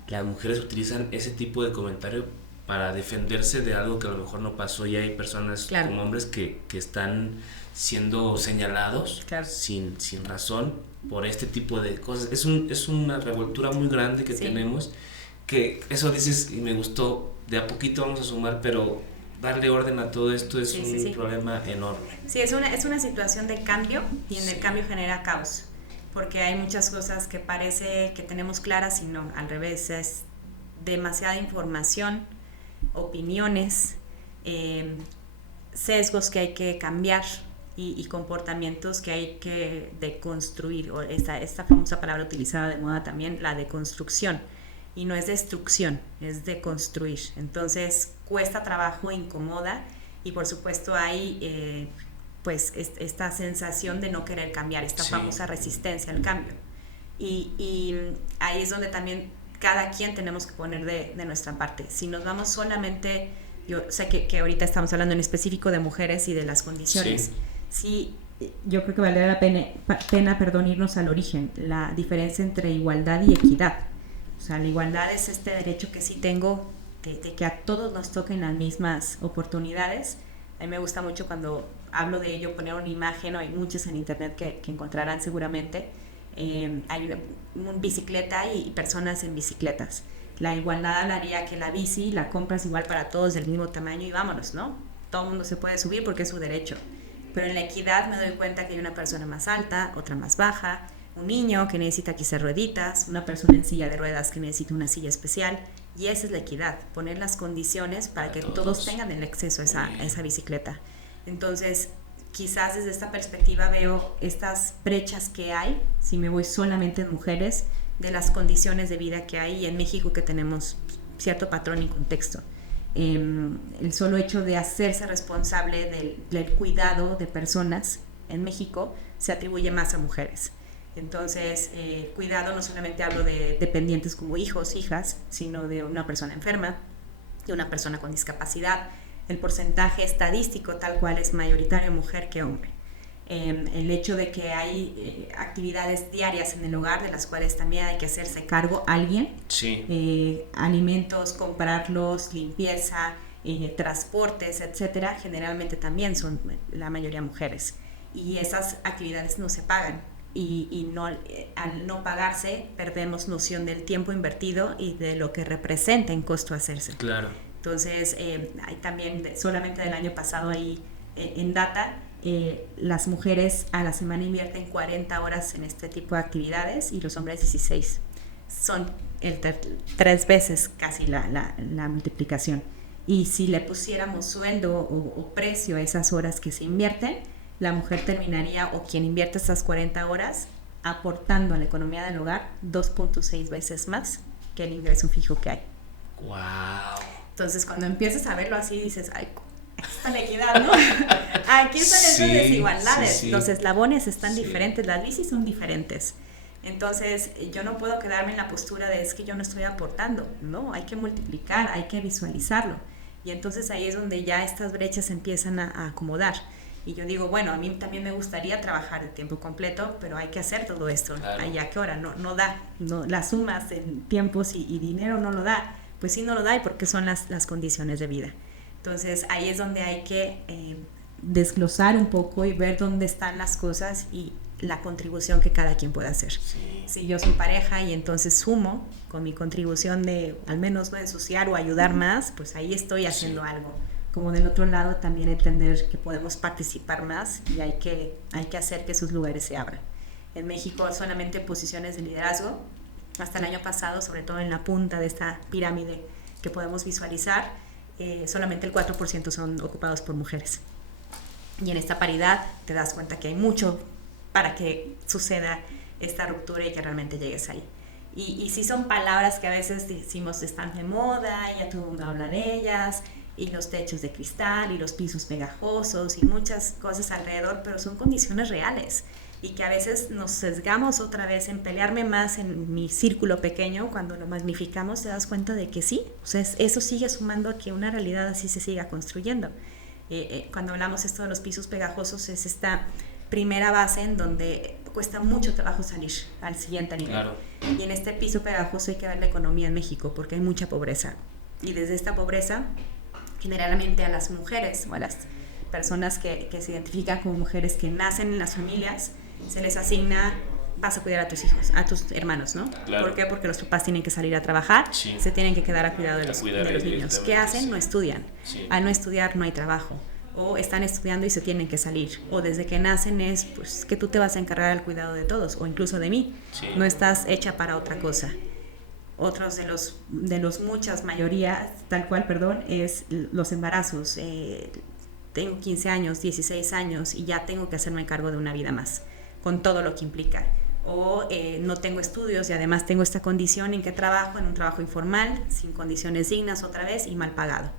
las mujeres utilizan ese tipo de comentario para defenderse de algo que a lo mejor no pasó, y hay personas como hombres que están siendo señalados sin razón por este tipo de cosas. Es una revoltura muy grande que tenemos, que eso dices y me gustó, de a poquito vamos a sumar, pero darle orden a todo esto es un problema enorme. Sí, es una situación de cambio, y en el cambio genera caos, porque hay muchas cosas que parece que tenemos claras y no, al revés, es demasiada información, opiniones, sesgos que hay que cambiar y comportamientos que hay que deconstruir, o esta famosa palabra utilizada de moda también, la deconstrucción, y no es destrucción, es deconstruir. Entonces cuesta trabajo, incomoda, y por supuesto hay pues esta sensación de no querer cambiar, esta famosa resistencia al cambio, y ahí es donde también cada quien tenemos que poner de nuestra parte. Si nos vamos solamente, yo sé que ahorita estamos hablando en específico de mujeres y de las condiciones, sí, yo creo que vale la pena irnos al origen, la diferencia entre igualdad y equidad. O sea, la igualdad es este derecho que sí tengo de que a todos nos toquen las mismas oportunidades. A mí me gusta mucho cuando hablo de ello poner una imagen, hay muchas en internet que encontrarán seguramente. Hay una bicicleta y personas en bicicletas. La igualdad hablaría que la bici la compras igual para todos del mismo tamaño y vámonos, ¿no? Todo el mundo se puede subir porque es su derecho. Pero en la equidad me doy cuenta que hay una persona más alta, otra más baja, un niño que necesita quizás rueditas, una persona en silla de ruedas que necesita una silla especial, y esa es la equidad, poner las condiciones para que todos tengan el acceso a esa bicicleta. Entonces, quizás desde esta perspectiva veo estas brechas que hay, si me voy solamente en mujeres, de las condiciones de vida que hay, y en México que tenemos cierto patrón y contexto. El solo hecho de hacerse responsable del cuidado de personas en México se atribuye más a mujeres. Entonces, cuidado, no solamente hablo de dependientes como hijos, hijas, sino de una persona enferma, de una persona con discapacidad. El porcentaje estadístico tal cual es mayoritario mujer que hombre. El hecho de que hay actividades diarias en el hogar de las cuales también hay que hacerse cargo alguien, alimentos, comprarlos, limpieza, transportes, etcétera, generalmente también son la mayoría mujeres, y esas actividades no se pagan, y no, al no pagarse perdemos noción del tiempo invertido y de lo que representa en costo hacerse. Claro. Entonces, hay también, solamente del año pasado ahí en data, las mujeres a la semana invierten 40 horas en este tipo de actividades y los hombres 16. Son 3 veces casi la multiplicación. Y si le pusiéramos sueldo o precio a esas horas que se invierten, la mujer terminaría, o quien invierte esas 40 horas, aportando a la economía del hogar 2.6 veces más que el ingreso fijo que hay. ¡Wow! Entonces, cuando empiezas a verlo así, dices, ay, esta equidad, ¿no? Aquí están esas desigualdades. Sí. Los eslabones están diferentes, las bicis son diferentes. Entonces, yo no puedo quedarme en la postura de es que yo no estoy aportando. No, hay que multiplicar, hay que visualizarlo. Y entonces ahí es donde ya estas brechas se empiezan a acomodar. Y yo digo, bueno, a mí también me gustaría trabajar de tiempo completo, pero hay que hacer todo esto. Claro. ¿A qué hora? No da. No, las sumas en tiempos y dinero no lo da. Pues sí no lo da, y porque son las condiciones de vida. Entonces ahí es donde hay que desglosar un poco y ver dónde están las cosas y la contribución que cada quien puede hacer. Sí. Si yo soy pareja y entonces sumo con mi contribución de al menos no ensuciar o ayudar más, pues ahí estoy haciendo algo. Como del otro lado también entender que podemos participar más y hay que hacer que esos lugares se abran. En México solamente posiciones de liderazgo, hasta el año pasado, sobre todo en la punta de esta pirámide que podemos visualizar, solamente el 4% son ocupados por mujeres. Y en esta paridad te das cuenta que hay mucho para que suceda esta ruptura y que realmente llegues ahí. Y sí son palabras que a veces decimos están de moda, ya todo el mundo habla de ellas, y los techos de cristal y los pisos pegajosos y muchas cosas alrededor, pero son condiciones reales y que a veces nos sesgamos otra vez en pelearme más en mi círculo pequeño. Cuando lo magnificamos te das cuenta de que sí, o sea, eso sigue sumando a que una realidad así se siga construyendo. Cuando hablamos esto de los pisos pegajosos es esta primera base en donde cuesta mucho trabajo salir al siguiente nivel. Claro. Y en este piso pegajoso hay que ver la economía en México porque hay mucha pobreza, y desde esta pobreza generalmente a las mujeres o a las personas que se identifican como mujeres que nacen en las familias se les asigna, vas a cuidar a tus hijos, a tus hermanos, ¿no? Claro. ¿Por qué? Porque los papás tienen que salir a trabajar, Sí. se tienen que quedar a cuidado de los ellos, niños. ¿Qué hacen? sí. No estudian. Sí. Al no estudiar no hay trabajo, o están estudiando y se tienen que salir, o desde que nacen es pues que tú te vas a encargar del cuidado de todos, o incluso de mí. Sí. No estás hecha para otra cosa. Otros de los muchas mayorías, tal cual, perdón, es los embarazos. Tengo 15 años, 16 años y ya tengo que hacerme cargo de una vida más, con todo lo que implica. O no tengo estudios y además tengo esta condición en que trabajo en un trabajo informal, sin condiciones dignas otra vez y mal pagado.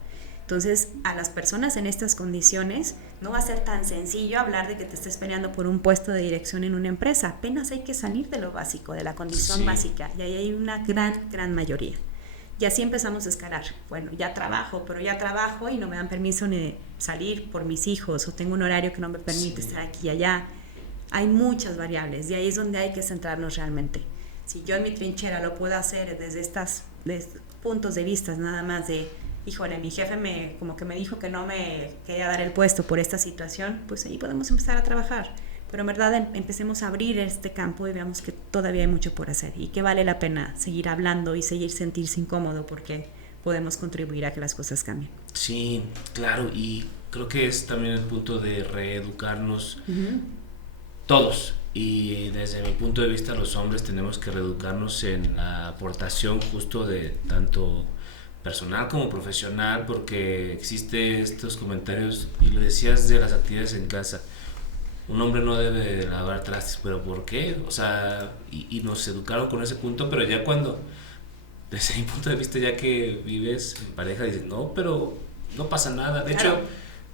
Entonces, a las personas en estas condiciones no va a ser tan sencillo hablar de que te estés peleando por un puesto de dirección en una empresa. Apenas hay que salir de lo básico, de la condición Sí. básica, y ahí hay una gran mayoría. Y así empezamos a escalar. Bueno, ya trabajo y no me dan permiso ni de salir por mis hijos, o tengo un horario que no me permite estar aquí y allá. Hay muchas variables y ahí es donde hay que centrarnos realmente. Si yo en mi trinchera lo puedo hacer desde estos puntos de vista nada más de híjole, mi jefe como que me dijo que no me quería dar el puesto por esta situación, pues ahí podemos empezar a trabajar. Pero en verdad empecemos a abrir este campo y veamos que todavía hay mucho por hacer y que vale la pena seguir hablando y sentirse incómodo porque podemos contribuir a que las cosas cambien. Sí, claro, y creo que es también el punto de reeducarnos todos. Y desde mi punto de vista, los hombres tenemos que reeducarnos en la aportación justo de tanto personal como profesional, porque existe estos comentarios, y lo decías de las actividades en casa, un hombre no debe de lavar trastes, pero ¿por qué? O sea, y nos educaron con ese punto, pero ya cuando, desde mi punto de vista, ya que vives en pareja, dices, no, pero no pasa nada. De hecho,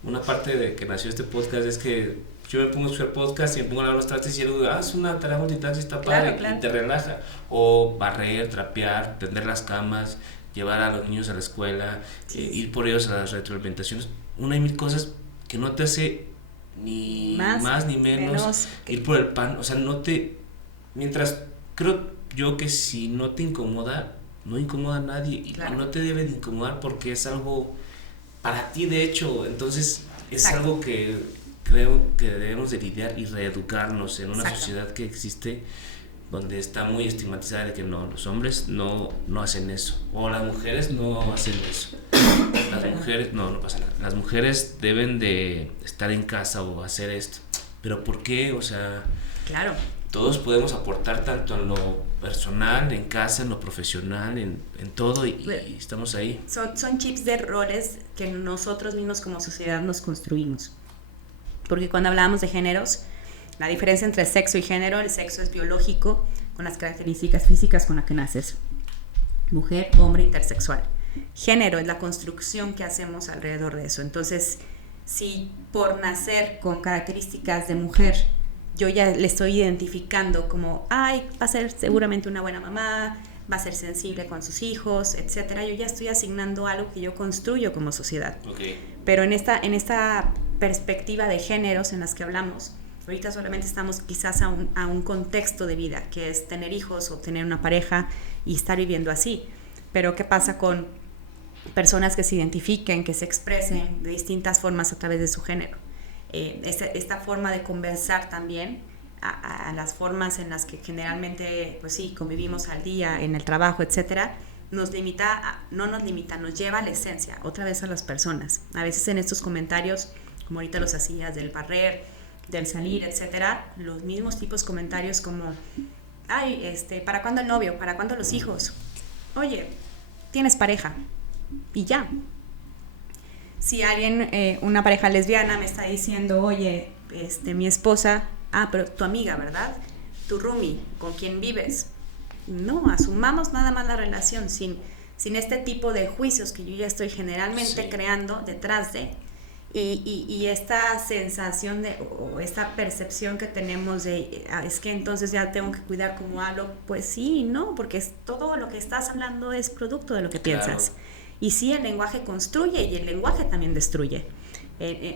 una parte de que nació este podcast es que yo me pongo a escuchar podcast y me pongo a lavar los trastes y digo, es una tarea multitask, está padre, y te relaja. O barrer, trapear, tender las camas, llevar a los niños a la escuela, ir por ellos a las retroalimentaciones, una y mil cosas que no te hace ni más ni menos ir por el pan, o sea, mientras creo yo que si no te incomoda, no incomoda a nadie, y no te debe de incomodar porque es algo para ti de hecho, entonces es algo que creo que debemos de lidiar y reeducarnos en una sociedad que existe donde está muy estigmatizada de que no, los hombres no hacen eso, o las mujeres no hacen eso. Las mujeres, no pasa nada. Las mujeres deben de estar en casa o hacer esto. Pero ¿por qué? O sea, todos podemos aportar tanto en lo personal, en casa, en lo profesional, en todo, y estamos ahí. Son chips de roles que nosotros mismos como sociedad nos construimos. Porque cuando hablamos de géneros, la diferencia entre sexo y género, el sexo es biológico, con las características físicas con las que naces. Mujer, hombre, intersexual. Género es la construcción que hacemos alrededor de eso. Entonces, si por nacer con características de mujer, yo ya le estoy identificando como, ay, va a ser seguramente una buena mamá, va a ser sensible con sus hijos, etcétera, yo ya estoy asignando algo que yo construyo como sociedad. Okay. Pero en esta perspectiva de géneros en las que hablamos, ahorita solamente estamos quizás a un contexto de vida, que es tener hijos o tener una pareja y estar viviendo así. Pero ¿qué pasa con personas que se identifiquen, que se expresen de distintas formas a través de su género? Esta forma de conversar también a las formas en las que generalmente, pues sí, convivimos al día, en el trabajo, etcétera, nos limita, no nos limita, nos lleva a la esencia, otra vez a las personas. A veces en estos comentarios, como ahorita los hacías, del barrer, del salir, etcétera, los mismos tipos de comentarios como, ay, ¿para cuándo el novio? ¿Para cuándo los hijos? Oye, tienes pareja, y ya. Si alguien, una pareja lesbiana me está diciendo, oye, mi esposa, pero tu amiga, ¿verdad? Tu roomie, con quien vives. No, asumamos nada más la relación sin este tipo de juicios que yo ya estoy generalmente creando detrás de, y esta sensación o esta percepción que tenemos de, es que entonces ya tengo que cuidar cómo hablo. Pues sí, no, porque todo lo que estás hablando es producto de lo que piensas. Y sí, el lenguaje construye y el lenguaje también destruye.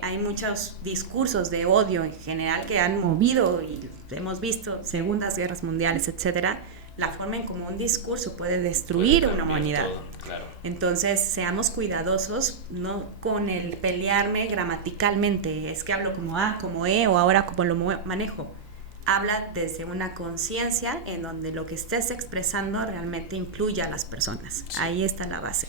Hay muchos discursos de odio en general que han movido, y hemos visto segundas guerras mundiales, etcétera, la forma en cómo un discurso puede destruir una humanidad. Todo, claro. Entonces, seamos cuidadosos, no con el pelearme gramaticalmente, es que hablo como A, como E, o ahora como lo manejo. Habla desde una conciencia en donde lo que estés expresando realmente incluya a las personas. Sí. Ahí está la base.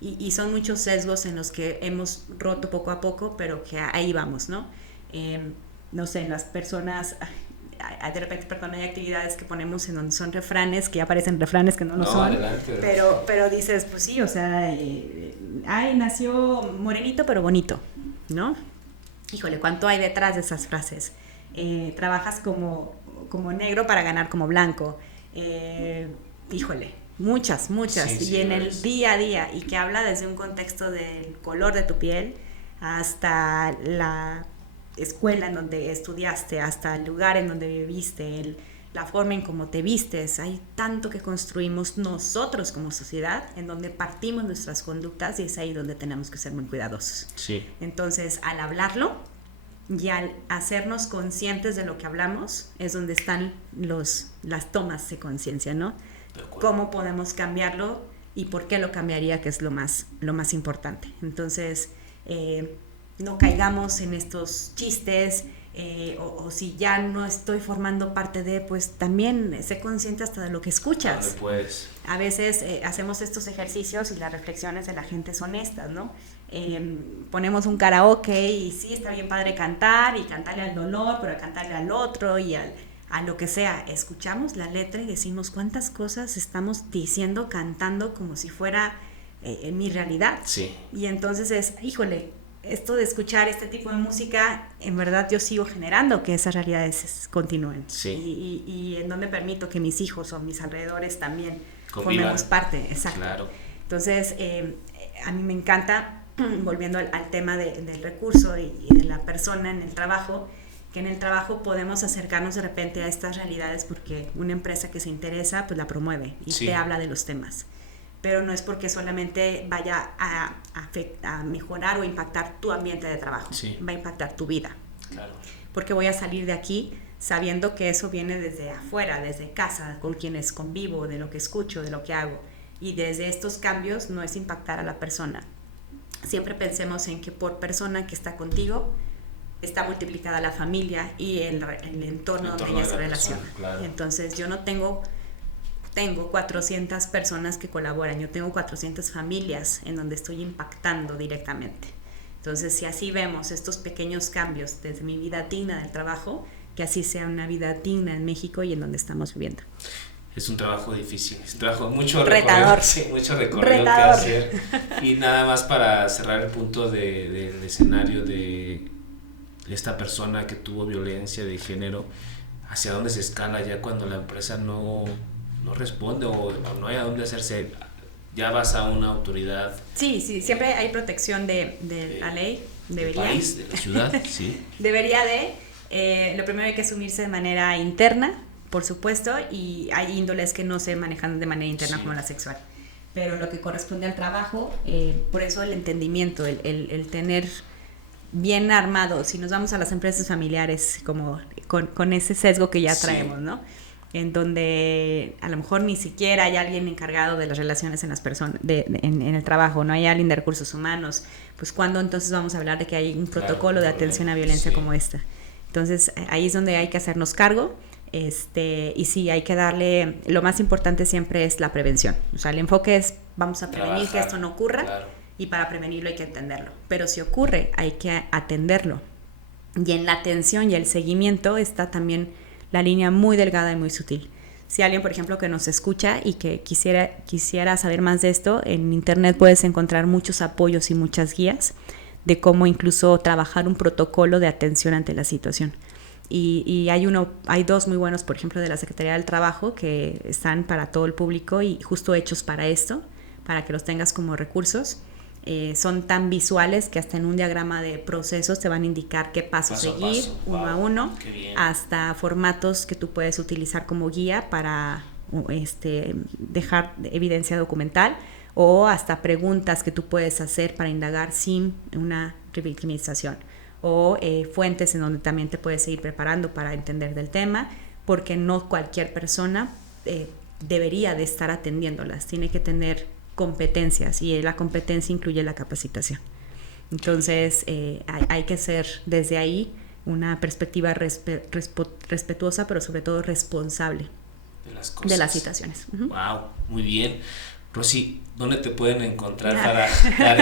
Y son muchos sesgos en los que hemos roto poco a poco, pero que ahí vamos, ¿no? No sé, las personas, de repente, perdón, hay actividades que ponemos en donde son refranes, que ya parecen refranes que no lo son, adelante. Pero dices, pues sí, o sea, nació morenito pero bonito, ¿no? Híjole, ¿cuánto hay detrás de esas frases? Trabajas como negro para ganar como blanco, híjole, muchas, sí, y en el día a día, y que habla desde un contexto del color de tu piel hasta la escuela en donde estudiaste, hasta el lugar en donde viviste, la forma en cómo te vistes. Hay tanto que construimos nosotros como sociedad, en donde partimos nuestras conductas, y es ahí donde tenemos que ser muy cuidadosos. Sí. Entonces, al hablarlo y al hacernos conscientes de lo que hablamos, es donde están las tomas de conciencia, ¿no? Cómo podemos cambiarlo y por qué lo cambiaría, que es lo más importante. Entonces, no caigamos en estos chistes, o si ya no estoy formando parte de, pues también sé consciente hasta de lo que escuchas. Puedes. A veces hacemos estos ejercicios y las reflexiones de la gente son estas, ¿no? Ponemos un karaoke y sí, está bien padre cantar y cantarle al dolor, pero cantarle al otro y a lo que sea. Escuchamos la letra y decimos cuántas cosas estamos diciendo, cantando como si fuera mi realidad. Sí. Y entonces híjole, esto de escuchar este tipo de música, en verdad yo sigo generando que esas realidades continúen. Sí. Y en donde permito que mis hijos o mis alrededores también convivan. Formemos parte. Exacto. Claro. Entonces, a mí me encanta, volviendo al tema del recurso y de la persona en el trabajo, que en el trabajo podemos acercarnos de repente a estas realidades porque una empresa que se interesa, pues la promueve y te habla de los temas. Pero no es porque solamente vaya a mejorar o impactar tu ambiente de trabajo, va a impactar tu vida. Claro. Porque voy a salir de aquí sabiendo que eso viene desde afuera, desde casa, con quienes convivo, de lo que escucho, de lo que hago. Y desde estos cambios no es impactar a la persona. Siempre pensemos en que por persona que está contigo, está multiplicada la familia y el entorno donde ella se relaciona. Claro. Entonces yo no tengo 400 personas que colaboran, yo tengo 400 familias en donde estoy impactando directamente. Entonces, si así vemos estos pequeños cambios desde mi vida digna del trabajo, que así sea una vida digna en México y en donde estamos viviendo. Es un trabajo difícil, es un trabajo mucho retador. Mucho recorrido que hacer. Y nada más para cerrar el punto del escenario de esta persona que tuvo violencia de género, ¿hacia dónde se escala ya cuando la empresa no responde o no hay a dónde hacerse? Ya vas a una autoridad. Sí, siempre hay protección de la ley, debería. Del país, de la ciudad, sí. Debería lo primero hay que asumirse de manera interna, por supuesto, y hay índoles que no se manejan de manera interna Sí. como la sexual. Pero lo que corresponde al trabajo, por eso el entendimiento, el tener bien armado, si nos vamos a las empresas familiares, como con ese sesgo que ya traemos, Sí. ¿no? En donde a lo mejor ni siquiera hay alguien encargado de las relaciones en las personas, en el trabajo, no hay alguien de recursos humanos, pues ¿cuándo entonces vamos a hablar de que hay un protocolo de atención a violencia sí. como esta? Entonces ahí es donde hay que hacernos cargo, y sí, hay que darle, lo más importante siempre es la prevención, o sea, el enfoque es vamos a prevenir que Trabajar, esto no ocurra, claro. y para prevenirlo hay que entenderlo, pero si ocurre hay que atenderlo, y en la atención y el seguimiento está también la línea muy delgada y muy sutil. Si alguien, por ejemplo, que nos escucha y que quisiera saber más de esto, en internet puedes encontrar muchos apoyos y muchas guías de cómo incluso trabajar un protocolo de atención ante la situación. Y hay dos muy buenos, por ejemplo, de la Secretaría del Trabajo, que están para todo el público y justo hechos para esto, para que los tengas como recursos. Son tan visuales que hasta en un diagrama de procesos te van a indicar qué paso Paso a seguir, paso. uno a Wow, uno, qué bien. hasta formatos que tú puedes utilizar como guía para dejar evidencia documental, o hasta preguntas que tú puedes hacer para indagar sin una revictimización, o fuentes en donde también te puedes seguir preparando para entender del tema, porque no cualquier persona debería de estar atendiéndolas, tiene que tener competencias, y la competencia incluye la capacitación. Entonces hay que ser desde ahí una perspectiva respetuosa, pero sobre todo responsable De las cosas. de las situaciones. Uh-huh. Wow, muy bien. Rosy, ¿dónde te pueden encontrar para dar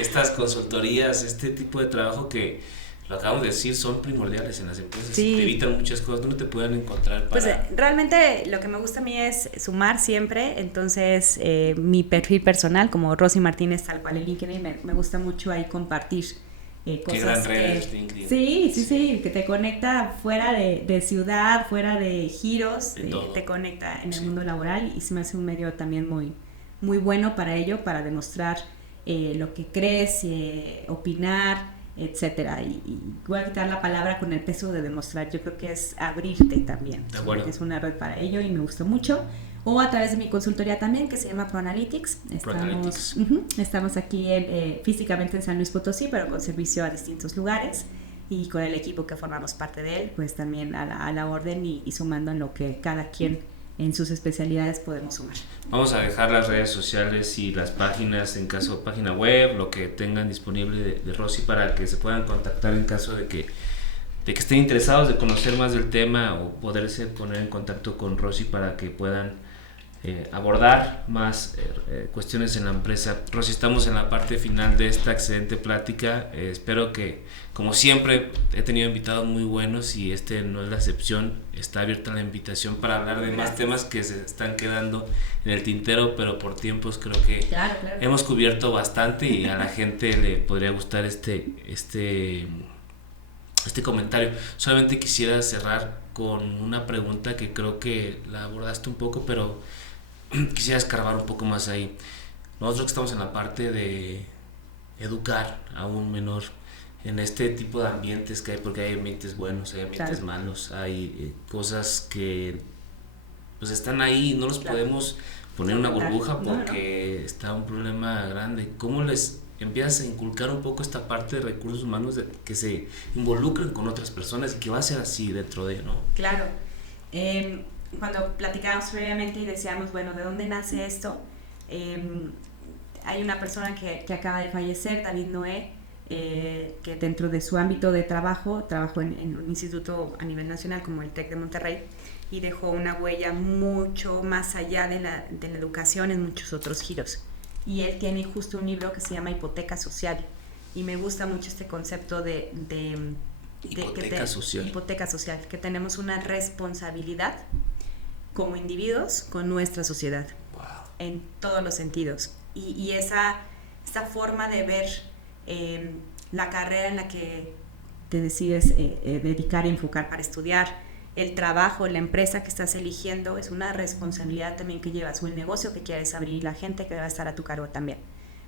estas consultorías, este tipo de trabajo que, lo acabamos de decir, son primordiales en las empresas? Sí. Te evitan muchas cosas. ¿Dónde te pueden encontrar para...? Pues realmente lo que me gusta a mí es sumar siempre, entonces mi perfil personal como Rosy Martínez, tal cual en LinkedIn, me gusta mucho ahí compartir cosas. Qué gran red que, es LinkedIn. sí, que te conecta fuera de ciudad, fuera de giros, De te conecta en el Sí. mundo laboral, y se me hace un medio también muy, muy bueno para ello, para demostrar lo que crees, opinar, etcétera, y voy a quitar la palabra con el peso de demostrar. Yo creo que es abrirte también. De acuerdo. Es una red para ello y me gustó mucho. O a través de mi consultoría también, que se llama ProAnalytics. Estamos aquí físicamente en San Luis Potosí, pero con servicio a distintos lugares, y con el equipo que formamos parte de él, pues también a la orden, y sumando en lo que cada quien en sus especialidades podemos sumar. Vamos a dejar las redes sociales y las páginas, en caso página web, lo que tengan disponible de Rosy, para que se puedan contactar en caso de que estén interesados de conocer más del tema, o poderse poner en contacto con Rosy para que puedan abordar más cuestiones en la empresa. Rosy, estamos en la parte final de esta excelente plática. Espero que, como siempre, he tenido invitados muy buenos, y este no es la excepción. Está abierta la invitación para hablar de más temas que se están quedando en el tintero, pero por tiempos creo que Claro. hemos cubierto bastante, y a la gente le podría gustar este comentario. Solamente quisiera cerrar con una pregunta que creo que la abordaste un poco, pero quisiera escarbar un poco más ahí. Nosotros que estamos en la parte de educar a un menor en este tipo de ambientes que hay, porque hay ambientes buenos, hay ambientes malos, hay cosas que pues están ahí y no los podemos poner en una burbuja porque está un problema grande. ¿Cómo les empiezas a inculcar un poco esta parte de recursos humanos, de que se involucren con otras personas, y que va a ser así dentro de, ¿no? Claro. Cuando platicábamos previamente y decíamos, bueno, ¿de dónde nace esto? Hay una persona que acaba de fallecer, David Noé, que dentro de su ámbito de trabajo, trabajó en un instituto a nivel nacional como el TEC de Monterrey, y dejó una huella mucho más allá de la educación en muchos otros giros. Y él tiene justo un libro que se llama Hipoteca Social, y me gusta mucho este concepto de hipoteca social. Hipoteca social, que tenemos una responsabilidad como individuos con nuestra sociedad. Wow. En todos los sentidos, y esta forma de ver la carrera en la que te decides dedicar y enfocar para estudiar, el trabajo, la empresa que estás eligiendo, es una responsabilidad también que llevas, o el negocio que quieres abrir, la gente que va a estar a tu cargo también.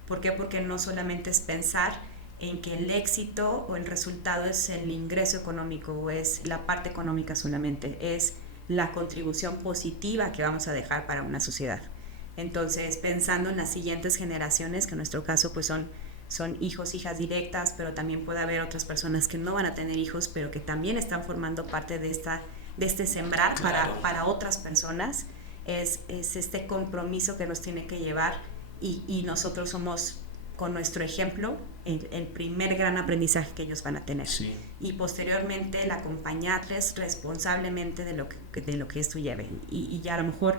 ¿Por qué? Porque no solamente es pensar en que el éxito o el resultado es el ingreso económico o es la parte económica solamente, es la contribución positiva que vamos a dejar para una sociedad. Entonces, pensando en las siguientes generaciones, que en nuestro caso pues son hijos, hijas directas, pero también puede haber otras personas que no van a tener hijos, pero que también están formando parte de este sembrar para otras personas, es este compromiso que nos tiene que llevar y nosotros somos, con nuestro ejemplo, el primer gran aprendizaje que ellos van a tener. Sí. Y posteriormente el acompañarles responsablemente de lo que esto lleve. Y ya a lo mejor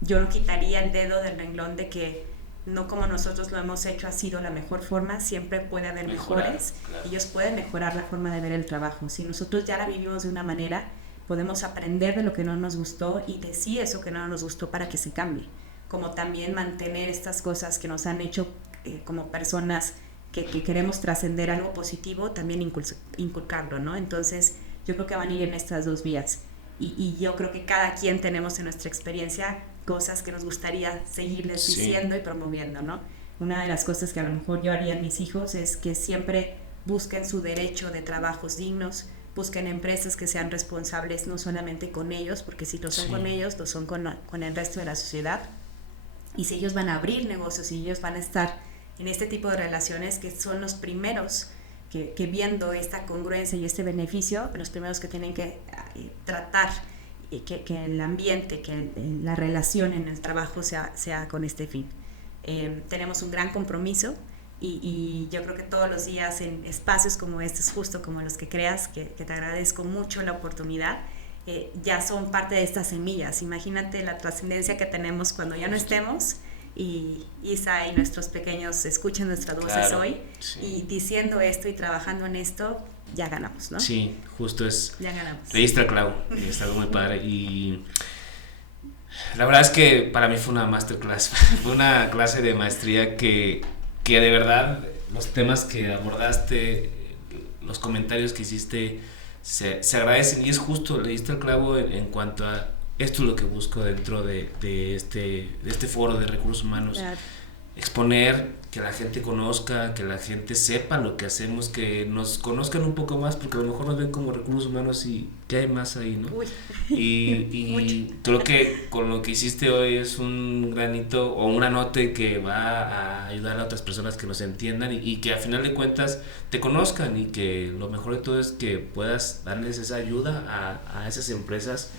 yo no quitaría el dedo del renglón de que no como nosotros lo hemos hecho ha sido la mejor forma, siempre puede haber mejores, claro. Ellos pueden mejorar la forma de ver el trabajo. Si nosotros ya la vivimos de una manera, podemos aprender de lo que no nos gustó y decir eso que no nos gustó para que se cambie. Como también mantener estas cosas que nos han hecho como personas que queremos trascender algo positivo, también inculcarlo, ¿no? Entonces yo creo que van a ir en estas dos vías y yo creo que cada quien tenemos en nuestra experiencia cosas que nos gustaría seguirles diciendo y promoviendo, ¿no? Una de las cosas que a lo mejor yo haría a mis hijos es que siempre busquen su derecho de trabajos dignos, busquen empresas que sean responsables no solamente con ellos, porque si lo son con ellos, lo son con el resto de la sociedad. Y si ellos van a abrir negocios y ellos van a estar en este tipo de relaciones, que son los primeros que viendo esta congruencia y este beneficio, los primeros que tienen que tratar que el ambiente, que la relación en el trabajo sea con este fin. Tenemos un gran compromiso y yo creo que todos los días en espacios como estos, justo como los que creas, que te agradezco mucho la oportunidad, ya son parte de estas semillas. Imagínate la trascendencia que tenemos cuando ya no estemos y Isa y nuestros pequeños escuchen nuestras voces hoy y diciendo esto y trabajando en esto, ya ganamos, ¿no? Sí, justo es. Ya ganamos. Le diste al clavo y está muy padre. Y la verdad es que para mí fue una masterclass, fue una clase de maestría que de verdad los temas que abordaste, los comentarios que hiciste se agradecen y es justo, le diste al clavo en cuanto a esto es lo que busco dentro de este foro de recursos humanos. Claro. Exponer, que la gente conozca, que la gente sepa lo que hacemos, que nos conozcan un poco más, porque a lo mejor nos ven como recursos humanos y ¿qué hay más ahí, no? Uy. Y creo que con lo que hiciste hoy es un granito o un granote que va a ayudar a otras personas que nos entiendan y que a final de cuentas te conozcan y que lo mejor de todo es que puedas darles esa ayuda a esas empresas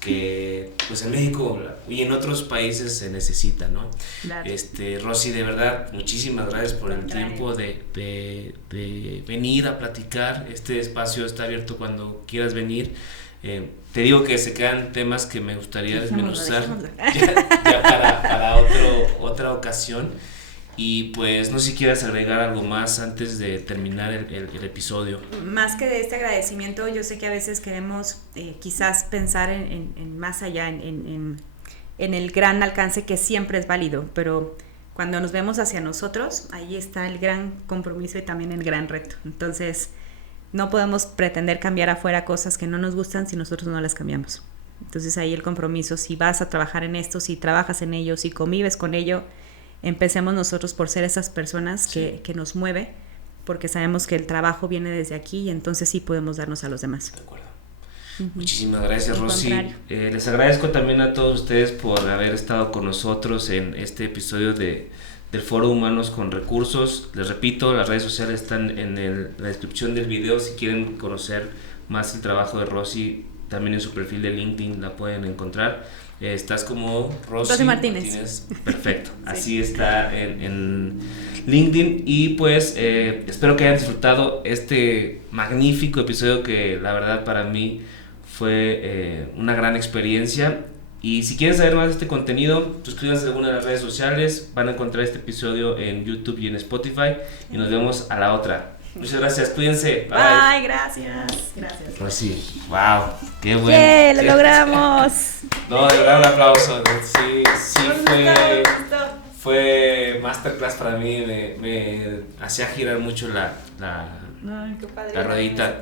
que pues en México y en otros países se necesita, ¿no? Claro. Rosy, de verdad, muchísimas gracias por el tiempo de venir a platicar. Este espacio está abierto cuando quieras venir. Te digo que se quedan temas que me gustaría desmenuzar ya para otra ocasión. Y pues no sé si quieras agregar algo más antes de terminar el episodio. Más que de este agradecimiento, yo sé que a veces queremos quizás pensar en más allá, en el gran alcance que siempre es válido, pero cuando nos vemos hacia nosotros, ahí está el gran compromiso y también el gran reto. Entonces, no podemos pretender cambiar afuera cosas que no nos gustan si nosotros no las cambiamos. Entonces ahí el compromiso, si vas a trabajar en esto, si trabajas en ello, si convives con ello, empecemos nosotros por ser esas personas que nos mueve, porque sabemos que el trabajo viene desde aquí y entonces sí podemos darnos a los demás. De acuerdo. Muchísimas gracias, Rosy. Les agradezco también a todos ustedes por haber estado con nosotros en este episodio del Foro Humanos con Recursos. Les repito, las redes sociales están en la descripción del video. Si quieren conocer más el trabajo de Rosy, también en su perfil de LinkedIn la pueden encontrar. Estás como Rosy Martínez. Perfecto, sí. Así está en LinkedIn. Y pues espero que hayan disfrutado este magnífico episodio que la verdad para mí fue una gran experiencia. Y si quieren saber más de este contenido, suscríbanse a alguna de las redes sociales. Van a encontrar este episodio en YouTube y en Spotify. Y nos vemos a la otra. Muchas gracias, cuídense. Bye, gracias. Gracias. Pues sí, wow, qué bueno. ¡Lo logramos! No, de verdad un aplauso. Sí, fue masterclass para mí. Me hacía girar mucho la ruedita.